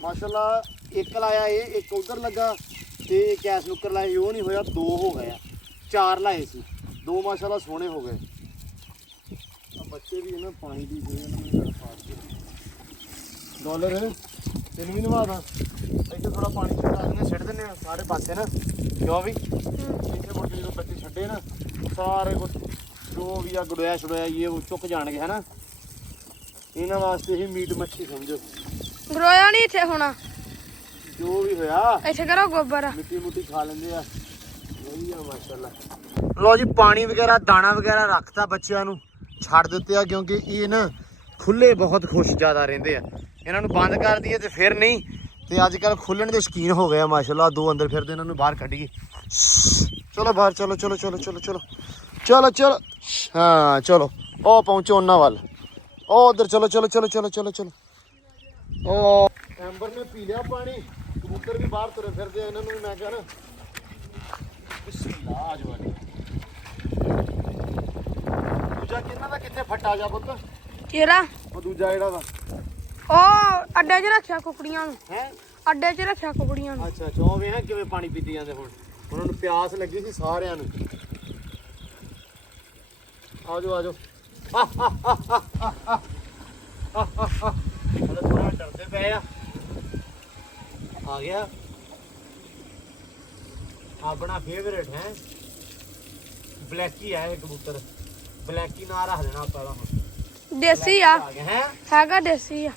ਮਾਸ਼ਾਅੱਲਾ। ਇੱਕ ਲਾਇਆ ਇਹ, ਇੱਕ ਉਧਰ ਲੱਗਾ, ਤੇ ਕੈਸ ਨੁੱਕਰ ਲਾਏ, ਉਹ ਨਹੀਂ ਹੋਇਆ, 2 ਹੋ ਗਏ ਆ। 4 ਲਾਏ ਸੀ, 2 ਮਾਸ਼ਾਅੱਲਾ ਸੋਹਣੇ ਹੋ ਗਏ। ਬੱਚੇ ਵੀ ਇਹਨਾਂ ਪਾਣੀ ਦੀ ਡਾਲਰ ਤੈਨੂੰ ਵੀ ਨਵਾਦਾ ਇੱਥੇ ਥੋੜਾ ਪਾਣੀ ਛੱਡ ਦਿੰਦੇ ਆ ਸਾਰੇ ਪਾਸੇ ਨਾ, ਕਿਉਂ ਵੀ ਇੱਥੇ ਮੁੜ ਕੇ ਜਦੋਂ ਬੱਚੇ ਛੱਡੇ ਨਾ ਸਾਰੇ ਕੁਛ ਜੋ ਵੀ ਆ ਗੁੜਿਆ ਛੁੜਿਆ ਇਹ ਉਹ ਚੁੱਕ ਜਾਣਗੇ ਹਨਾ। ਇਹਨਾਂ ਵਾਸਤੇ ਹੀ ਮੀਟ ਮੱਛੀ ਸਮਝੋ। ਗਰੋਇਆ ਨਹੀਂ ਇੱਥੇ ਹੋਣਾ, ਜੋ ਵੀ ਹੋਇਆ ਇੱਥੇ ਕਰੋ ਗੋਬਰ। ਮਿੱਟੀ ਮੁੱਟੀ ਖਾ ਲੈਂਦੇ ਆ, ਵਧੀਆ ਮਾਸ਼ਾਅੱਲਾ। ਲੋ ਜੀ ਪਾਣੀ ਵਗੈਰਾ ਦਾਣਾ ਵਗੈਰਾ ਰੱਖਤਾ ਬੱਚਿਆਂ ਨੂੰ, ਛੱਡ ਦਿੱਤੇ ਆ ਕਿਉਂਕਿ ਇਹ ਨਾ ਖੁੱਲੇ ਬਹੁਤ ਖੁਸ਼ ਜ਼ਿਆਦਾ ਰਹਿੰਦੇ ਆ। ਇਹਨਾਂ ਨੂੰ ਬੰਦ ਕਰ ਦਈਏ ਤੇ ਫਿਰ ਨਹੀਂ, ਤੇ ਅੱਜ ਕੱਲ ਖੁੱਲਣ ਦੇ ਸ਼ੌਕੀਨ ਹੋ ਗਏ ਆ ਮਾਸ਼ਾਅੱਲਾ। 2 ਅੰਦਰ ਫਿਰਦੇ, ਇਹਨਾਂ ਨੂੰ ਬਾਹਰ ਕੱਢੀਏ। ਚਲੋ ਬਾਹਰ, ਚਲੋ ਚਲੋ ਚਲੋ ਚਲੋ ਚਲੋ ਚਲੋ ਚਲੋ, ਹਾਂ ਚਲੋ ਉਹ ਪਹੁੰਚੋ ਉਹਨਾਂ ਵੱਲ, ਉਹ ਉਧਰ ਚਲੋ ਚਲੋ ਚਲੋ ਚਲੋ ਚਲੋ ਚਲੋ। ਉਹ ਐਂਬਰ ਨੇ ਪੀ ਲਿਆ ਪਾਣੀ, ਕਬੂਤਰ ਵੀ ਬਾਹਰ ਤੁਰੇ ਫਿਰਦੇ ਆ, ਇਹਨਾਂ ਨੂੰ ਵੀ ਮੈਂ ਕਿਹਾ ਨਾ ਬਿਸਮਿਲ੍ਲਾ ਆ ਜਾਓ। ਦੂਜਾ ਕਿੰਨਾ ਦਾ ਕਿੱਥੇ ਫੱਟਾ ਜਾ ਪੁੱਤ? ਕਿਹੜਾ? ਉਹ ਦੂਜਾ ਜਿਹੜਾ ਵਾ ਉਹ ਅੱਡੇ 'ਚ ਰੱਖਿਆ ਕੁਕੜੀਆਂ ਨੂੰ, ਹੈ। ਅੱਡੇ 'ਚ ਰੱਖਿਆ ਕੁਕੜੀਆਂ ਨੂੰ। ਅੱਛਾ ਚੋ ਵੇ ਕਿਵੇਂ ਪਾਣੀ ਪੀਤੀ ਜਾਂਦੇ ਹੁਣ, ਉਹਨਾਂ ਨੂੰ ਪਿਆਸ ਲੱਗੀ ਸੀ ਸਾਰਿਆਂ ਨੂੰ। ਆ ਜਾਓ ਆ ਜਾਓ। ਥੋੜਾ ਡਰਦੇ ਪਏ ਆ ਗਿਆ ਆਪਣਾ ਫੇਵਰੇਟ ਹੈ ਬਲੈਕੀ ਹੈ ਇਹ ਕਬੂਤਰ, ਬਲੈਕੀ ਨਾਂ ਰੱਖ ਦੇਣਾ ਆਪਾਂ ਹੁਣ। ਦੇਸੀ ਆ, ਹੈ ਹੈਗਾ ਦੇਸੀ ਆ,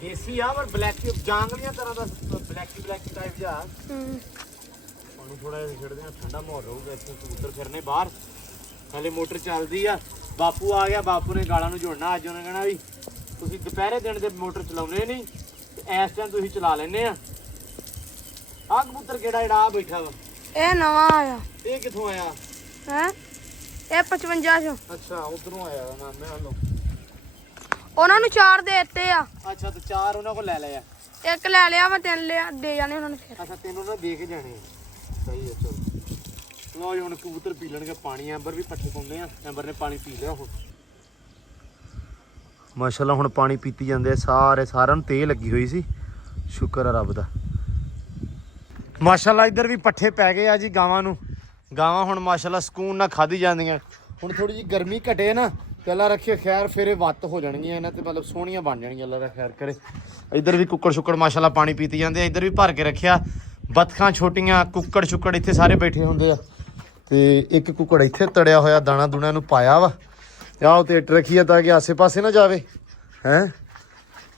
ਦੇਸੀ ਆ ਪਰ ਬਲੈਕੀ ਜਾਂਗਲੀਆਂ ਤਰ੍ਹਾਂ ਦਾ ਬਲੈਕੀ ਟਾਈਪ ਜਿਹਾ। ਉਹਨੂੰ ਥੋੜਾ ਜਿਹਾ ਛੱਡਦੇ ਆ, ਠੰਡਾ ਮਾਹੌਲ ਰਹੂਗਾ ਇੱਥੇ, ਕਬੂਤਰ ਫਿਰਨੇ ਬਾਹਰ। ਹਾਲੇ ਮੋਟਰ ਚੱਲਦੀ ਆ, ਬਾਪੂ ਆ ਗਿਆ, ਬਾਪੂ ਨੇ ਗਾਲਾਂ ਨੂੰ ਜੋੜਨਾ ਅੱਜ। ਉਹਨੇ ਕਹਿਣਾ ਵੀ ਤੁਸੀਂ ਦੁਪਹਿਰੇ ਦਿਨ ਦੇ ਮੋਟਰ ਚਲਾਉਂਦੇ ਨਹੀਂ ਤੇ ਇਸ ਟਾਈਮ ਤੁਸੀਂ ਚਲਾ ਲੈਂਦੇ ਆ। ਆਹ ਕਬੂਤਰ ਕਿਹੜਾ ਜਿਹੜਾ ਆ ਬੈਠਾ ਵਾ, ਇਹ ਨਵਾਂ ਆਇਆ ਇਹ ਕਿੱਥੋਂ ਆਇਆ? ਹੈ ਇਹ 55 ਚੋਂ। ਅੱਛਾ ਉਧਰੋਂ ਆਇਆ ਨਾਮੇ ਵੱਲੋਂ। ਉਹਨਾਂ ਨੂੰ 4 ਦੇ ਦਿੱਤੇ ਆ, ਅੱਛਾ ਤੇ 4 ਉਹਨਾਂ ਕੋਲ ਲੈ ਲਏ ਆ। ਇੱਕ ਲੈ ਲਿਆ ਵਾ, 3 ਲਿਆ ਦੇ ਜਾਣੇ ਉਹਨਾਂ ਨੂੰ ਫਿਰ। ਅੱਛਾ 3 ਉਹਨਾਂ ਦੇ ਕੇ ਜਾਣੇ ਆ, ਸਹੀ ਹੈ। ਚਲੋ ਲਓ ਜੀ ਹੁਣ ਕਬੂਤਰ ਪੀ ਲੈਣਗੇ ਪਾਣੀ। ਐਂਬਰ ਵੀ ਪੱਠੇ ਪਾਉਂਦੇ ਆ, ਐਂਬਰ ਨੇ ਪਾਣੀ ਪੀ ਲਿਆ ਹੁਣ ਮਾਸ਼ਾਅੱਲਾ। ਹੁਣ ਪਾਣੀ ਪੀਤੀ ਜਾਂਦੇ ਆ ਸਾਰਿਆਂ ਨੂੰ ਤੇਲ ਲੱਗੀ ਹੋਈ ਸੀ, ਸ਼ੁਕਰ ਆ ਰੱਬ ਦਾ ਮਾਸ਼ਾਅੱਲਾ। ਇੱਧਰ ਵੀ ਪੱਠੇ ਪੈ ਗਏ ਆ ਜੀ ਗਾਵਾਂ ਨੂੰ। ਗਾਵਾਂ ਹੁਣ ਮਾਸ਼ਾਅੱਲਾ ਸਕੂਨ ਨਾਲ ਖਾਧੀ ਜਾਂਦੀਆਂ। ਹੁਣ ਥੋੜੀ ਜਿਹੀ ਗਰਮੀ ਘਟੇ ਨਾ, ਪਹਿਲਾਂ ਰੱਖਿਓ ਖੈਰ, ਫਿਰ ਇਹ ਵੱਤ ਹੋ ਜਾਣਗੀਆਂ ਇਹਨਾਂ ਤੇ, ਮਤਲਬ ਸੋਹਣੀਆਂ ਬਣ ਜਾਣਗੀਆਂ, ਅੱਲਾ ਦਾ ਖੈਰ ਕਰੇ। ਇੱਧਰ ਵੀ ਕੁੱਕੜ ਸ਼ੁੱਕੜ ਮਾਸ਼ਾਅੱਲਾ ਪਾਣੀ ਪੀਤੀ ਜਾਂਦੇ ਆ। ਇੱਧਰ ਵੀ ਭਰ ਕੇ ਰੱਖਿਆ, ਬਤਖਾਂ ਛੋਟੀਆਂ, ਕੁੱਕੜ ਸ਼ੁੱਕੜ ਇੱਥੇ ਸਾਰੇ ਬੈਠੇ ਹੁੰਦੇ ਆ। ਤੇ ਇੱਕ ਕੁੱਕੜ ਇੱਥੇ ਤੜਿਆ ਹੋਇਆ, ਦਾਣਾ ਦੂਣਾ ਨੂੰ ਪਾਇਆ ਵਾ, ਤੇ ਆਹ ਉੱਤੇ ਇੱਟ ਰੱਖੀ ਆ ਤਾਂ ਕਿ ਆਸੇ ਪਾਸੇ ਨਾ ਜਾਵੇ ਹੈ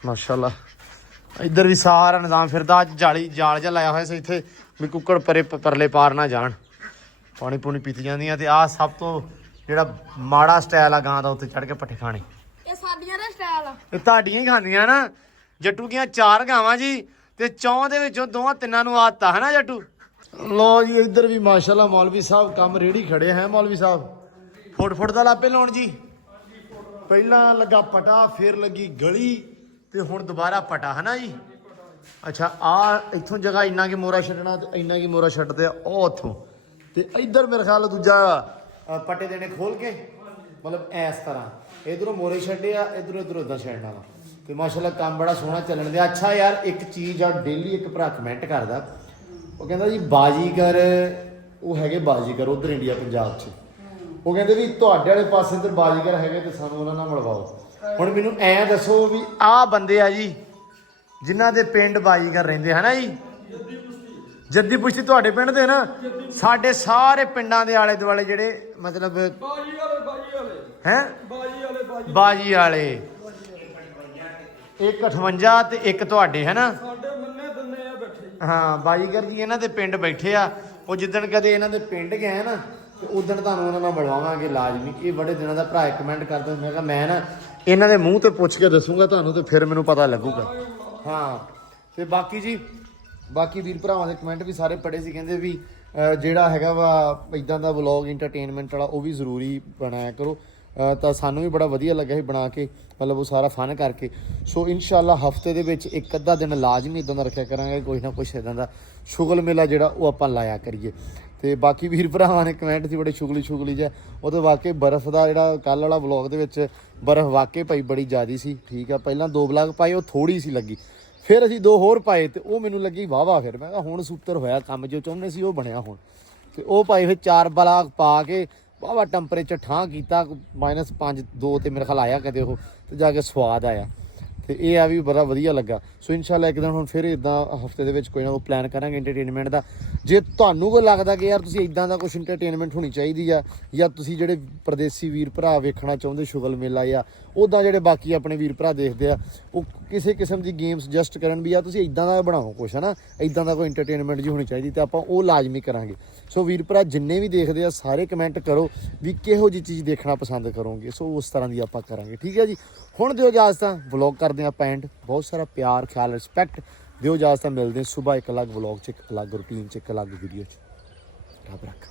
ਮਾਸ਼ਾਅੱਲਾ। ਇੱਧਰ ਵੀ ਸਾਰਾ ਨਿਜ਼ਾਮ ਫਿਰਦਾ। ਅੱਜ ਜਾਲ ਜਿਹਾ ਲਾਇਆ ਹੋਇਆ ਸੀ ਇੱਥੇ ਵੀ ਕੁੱਕੜ ਪਰਲੇ ਪਾਰ ਨਾ ਜਾਣ। ਪਾਣੀ ਪੂਣੀ ਪੀਤੀ ਜਾਂਦੀਆਂ। ਤੇ ਆਹ ਸਭ ਤੋਂ ਜਿਹੜਾ ਮਾੜਾ ਸਟਾਈਲ ਆ ਗਾਂ ਦਾ, ਉੱਤੇ ਚੜ੍ਹ ਕੇ ਪੱਠੇ ਖਾਣੇ। ਇਹ ਸਾਡੀਆਂ ਦਾ ਸਟਾਈਲ ਆ, ਇਹ ਤੁਹਾਡੀਆਂ ਹੀ ਖਾਂਦੀਆਂ ਨਾ। ਜੱਟੂ ਦੀਆਂ 4 ਗਾਵਾਂ ਜੀ, ਤੇ 4 ਦੇ ਵਿੱਚੋਂ 2-3 ਨੂੰ ਆਦਤ ਹੈ ਨਾ ਜੱਟੂ। ਲੋ ਜੀ ਇੱਧਰ ਵੀ ਮਾਸ਼ਾਅੱਲਾ ਮੌਲਵੀ ਸਾਹਿਬ ਕੰਮ ਰੇੜੀ ਖੜੇ ਹੈ। ਮੌਲਵੀ ਸਾਹਿਬ ਫੁੱਟ ਦਾ ਲਾਪੇ ਲਾਉਣ ਜੀ। ਪਹਿਲਾਂ ਲੱਗਾ ਪਟਾ, ਫਿਰ ਲੱਗੀ ਗਲੀ, ਤੇ ਹੁਣ ਦੁਬਾਰਾ ਪਟਾ ਹੈ ਨਾ ਜੀ। ਅੱਛਾ ਆ ਇੱਥੋਂ ਜਗ੍ਹਾ ਇੰਨਾ ਕੀ ਮੋਰਾ ਛੱਡਣਾ, ਤੇ ਇੰਨਾ ਕੀ ਮੋਰਾ ਛੱਡਦੇ ਆ ਉਹ ਉੱਥੋਂ, ਤੇ ਇੱਧਰ ਮੇਰੇ ਖਿਆਲ ਦੂਜਾ ਪੱਟੇ ਦੇਣੇ ਖੋਲ ਕੇ, ਮਤਲਬ ਇਸ ਤਰ੍ਹਾਂ ਇਧਰੋਂ ਮੋਰੇ ਛੱਡੇ ਆ, ਇਧਰੋਂ ਇੱਦਾਂ ਛੱਡਣਾ ਵਾ। ਤੇ ਮਾਸ਼ਾਅੱਲਾ ਕੰਮ ਬੜਾ ਸੋਹਣਾ ਚੱਲਣ ਦਿਆ। ਅੱਛਾ ਯਾਰ ਇੱਕ ਚੀਜ਼ ਆ ਡੇਲੀ ਇੱਕ ਭਰਾ ਕਮੈਂਟ ਕਰਦਾ, ਉਹ ਕਹਿੰਦਾ ਜੀ ਬਾਜੀਗਰ, ਉਹ ਹੈਗੇ ਬਾਜੀਗਰ ਉਧਰ ਇੰਡੀਆ ਪੰਜਾਬ 'ਚ। ਉਹ ਕਹਿੰਦੇ ਵੀ ਤੁਹਾਡੇ ਵਾਲੇ ਪਾਸੇ ਇੱਧਰ ਬਾਜੀਗਰ ਹੈਗੇ ਤੇ ਸਾਨੂੰ ਉਹਨਾਂ ਨਾਲ ਮਿਲਵਾਓ। ਹੁਣ ਮੈਨੂੰ ਐਂ ਦੱਸੋ ਵੀ ਆਹ ਬੰਦੇ ਆ ਜੀ ਜਿਨ੍ਹਾਂ ਦੇ ਪਿੰਡ ਬਾਜੀਗਰ ਰਹਿੰਦੇ ਹੈ ਨਾ ਜੀ, ਜੱਦੀ ਪੁਸ਼ਤੀ ਤੁਹਾਡੇ ਪਿੰਡ ਦੇ ਨਾ, ਸਾਡੇ ਸਾਰੇ ਪਿੰਡਾਂ ਦੇ ਆਲੇ ਦੁਆਲੇ ਜਿਹੜੇ ਮਤਲਬ ਹੈ ਬਾਜੀ ਵਾਲੇ, ਇੱਕ 58 ਤੇ ਇੱਕ ਤੁਹਾਡੇ ਹੈ ਨਾ। ਹਾਂ ਬਾਜੀਗਰ ਜੀ ਇਹਨਾਂ ਦੇ ਪਿੰਡ ਬੈਠੇ ਆ। ਉਹ ਜਿੱਦਣ ਕਦੇ ਇਹਨਾਂ ਦੇ ਪਿੰਡ ਗਏ ਨਾ, ਤੇ ਉਦਣ ਤੁਹਾਨੂੰ ਉਹਨਾਂ ਨਾਲ ਮਿਲਵਾਵਾਂਗੇ ਲਾਜ਼ਮੀ। ਇਹ ਬੜੇ ਦਿਨਾਂ ਦਾ ਭਰਾ ਕਮੈਂਟ ਕਰਦਾ, ਮੈਂ ਕਿਹਾ ਮੈਂ ਨਾ ਇਹਨਾਂ ਦੇ ਮੂੰਹ ਤੇ ਪੁੱਛ ਕੇ ਦੱਸੂਗਾ ਤੁਹਾਨੂੰ, ਤੇ ਫਿਰ ਮੈਨੂੰ ਪਤਾ ਲੱਗੂਗਾ। ਹਾਂ ਤੇ ਬਾਕੀ ਜੀ, ਬਾਕੀ ਵੀਰ ਭਰਾਵਾਂ ਦੇ ਕਮੈਂਟ ਵੀ ਸਾਰੇ ਪੜ੍ਹੇ ਸੀ, ਕਹਿੰਦੇ ਵੀ ਜਿਹੜਾ ਹੈਗਾ ਵਾ ਇਦਾਂ ਦਾ ਵਲੌਗ ਇੰਟਰਟੇਨਮੈਂਟ ਵਾਲਾ ਉਹ ਵੀ ਜ਼ਰੂਰੀ ਬਣਾਇਆ ਕਰੋ। ਤਾਂ ਸਾਨੂੰ ਵੀ ਬੜਾ ਵਧੀਆ ਲੱਗਾ ਸੀ ਬਣਾ ਕੇ, ਮਤਲਬ ਉਹ ਸਾਰਾ ਫਨ ਕਰਕੇ। ਸੋ ਇਨਸ਼ਾਅੱਲਾ ਹਫਤੇ ਦੇ ਵਿੱਚ ਇੱਕ ਅੱਧਾ ਦਿਨ ਲਾਜ਼ਮੀ ਇਦਾਂ ਦਾ ਰੱਖਿਆ ਕਰਾਂਗੇ, ਕੁਛ ਨਾ ਕੁਛ ਇਦਾਂ ਦਾ ਸ਼ੁਗਲ ਮੇਲਾ ਜਿਹੜਾ ਉਹ ਆਪਾਂ ਲਾਇਆ ਕਰੀਏ। ਤੇ ਬਾਕੀ ਵੀਰ ਭਰਾਵਾਂ ਨੇ ਕਮੈਂਟ ਸੀ ਬੜੇ ਸ਼ੁਗਲੀ ਜਿਹਾ, ਉਹ ਤਾਂ ਵਾਕਈ ਬਰਫ਼ ਦਾ ਜਿਹੜਾ ਕੱਲ੍ਹ ਵਾਲਾ ਵਲੌਗ ਦੇ ਵਿੱਚ ਬਰਫ਼ ਵਾਕਈ ਭਾਈ ਬੜੀ ਜ਼ਿਆਦਾ ਸੀ। ਠੀਕ ਆ, ਪਹਿਲਾਂ 2 ਵਲੌਗ ਪਾਏ ਉਹ ਥੋੜੀ ਸੀ ਲੱਗੀ, ਫਿਰ ਅਸੀਂ 2 ਹੋਰ ਪਾਏ ਤੇ ਉਹ ਮੈਨੂੰ ਲੱਗੀ ਵਾਹ। ਫਿਰ ਮੈਂ ਕਿਹਾ ਹੁਣ ਸੂਤਰ ਹੋਇਆ, ਕੰਮ ਜੋ ਚਾਹੁੰਦੇ ਸੀ ਉਹ ਬਣਿਆ ਹੁਣ। ਤੇ ਉਹ ਭਾਈ ਫਿਰ 4 ਵਲੌਗ ਪਾ ਕੇ ਵਾਹਵਾ ਟੈਂਪਰੇਚਰ ਠਾਂ ਕੀਤਾ, -5 2 ਤੇ ਮੇਰੇ ਖਿਆਲ ਆਇਆ ਕਦੇ ਉਹ, ਤੇ ਜਾ ਕੇ ਸਵਾਦ ਆਇਆ। ਤੇ ਇਹ ਆ ਵੀ ਬੜਾ ਵਧੀਆ ਲੱਗਾ। ਸੋ ਇਨਸ਼ਾਅੱਲਾ ਇੱਕ ਦਿਨ ਹੁਣ ਫਿਰ ਇਦਾਂ ਹਫਤੇ ਦੇ ਵਿੱਚ ਕੋਈ ਨਾ ਕੋਈ ਪਲਾਨ ਕਰਾਂਗੇ ਇੰਟਰਟੇਨਮੈਂਟ ਦਾ। ਜੇ ਤੁਹਾਨੂੰ ਕੋਈ ਲੱਗਦਾ ਕਿ ਯਾਰ ਤੁਸੀਂ ਇਦਾਂ ਦਾ ਕੁਝ ਇੰਟਰਟੇਨਮੈਂਟ ਹੋਣੀ ਚਾਹੀਦੀ ਆ, ਜਾਂ ਤੁਸੀਂ ਜਿਹੜੇ ਪਰਦੇਸੀ ਵੀਰ ਭਰਾ ਵੇਖਣਾ ਚਾਹੁੰਦੇ ਸ਼ੁਗਲ ਮੇਲਾ, ਜਾਂ ਉੱਦਾਂ ਜਿਹੜੇ ਬਾਕੀ ਆਪਣੇ ਵੀਰ ਭਰਾ ਦੇਖਦੇ ਆ ਉਹ ਕਿਸੇ ਕਿਸਮ ਦੀ ਗੇਮ ਸੁਜੈਸਟ ਕਰਨ ਵੀ ਆ ਤੁਸੀਂ ਇਦਾਂ ਦਾ ਬਣਾਓ ਕੁਛ, ਹੈ ਨਾ, ਇਦਾਂ ਦਾ ਕੋਈ ਇੰਟਰਟੇਨਮੈਂਟ ਜੀ ਹੋਣੀ ਚਾਹੀਦੀ, ਤੇ ਆਪਾਂ ਉਹ ਲਾਜ਼ਮੀ ਕਰਾਂਗੇ। ਸੋ ਵੀਰ ਭਰਾ ਜਿੰਨੇ ਵੀ ਦੇਖਦੇ ਆ ਸਾਰੇ ਕਮੈਂਟ ਕਰੋ ਵੀ ਕਿਹੋ ਜਿਹੀ ਚੀਜ਼ ਦੇਖਣਾ ਪਸੰਦ ਕਰੋਗੇ, ਸੋ ਉਸ ਤਰ੍ਹਾਂ ਦੀ ਆਪਾਂ ਕਰਾਂਗੇ। ਠੀਕ ਹੈ ਜੀ, ਹੁਣ ਦਿਓ ਇਜਾਜ਼ਤ, ਵਲੌਗ ਕਰਦੇ ਆ ਆਪਾਂ ਐਂਡ। ਬਹੁਤ ਸਾਰਾ ਪਿਆਰ, ਖਿਆਲ, ਰਿਸਪੈਕਟ ਦਿਓ ਇਜਾਜ਼ਤ। ਮਿਲਦੇ ਸੁਬਾਹ ਇੱਕ ਅਲੱਗ ਵਲੌਗ 'ਚ, ਇੱਕ ਅਲੱਗ ਰੂਟੀਨ 'ਚ, ਇੱਕ ਅਲੱਗ ਵੀਡੀਓ 'ਚ। ਰੱਬ ਰੱਖ।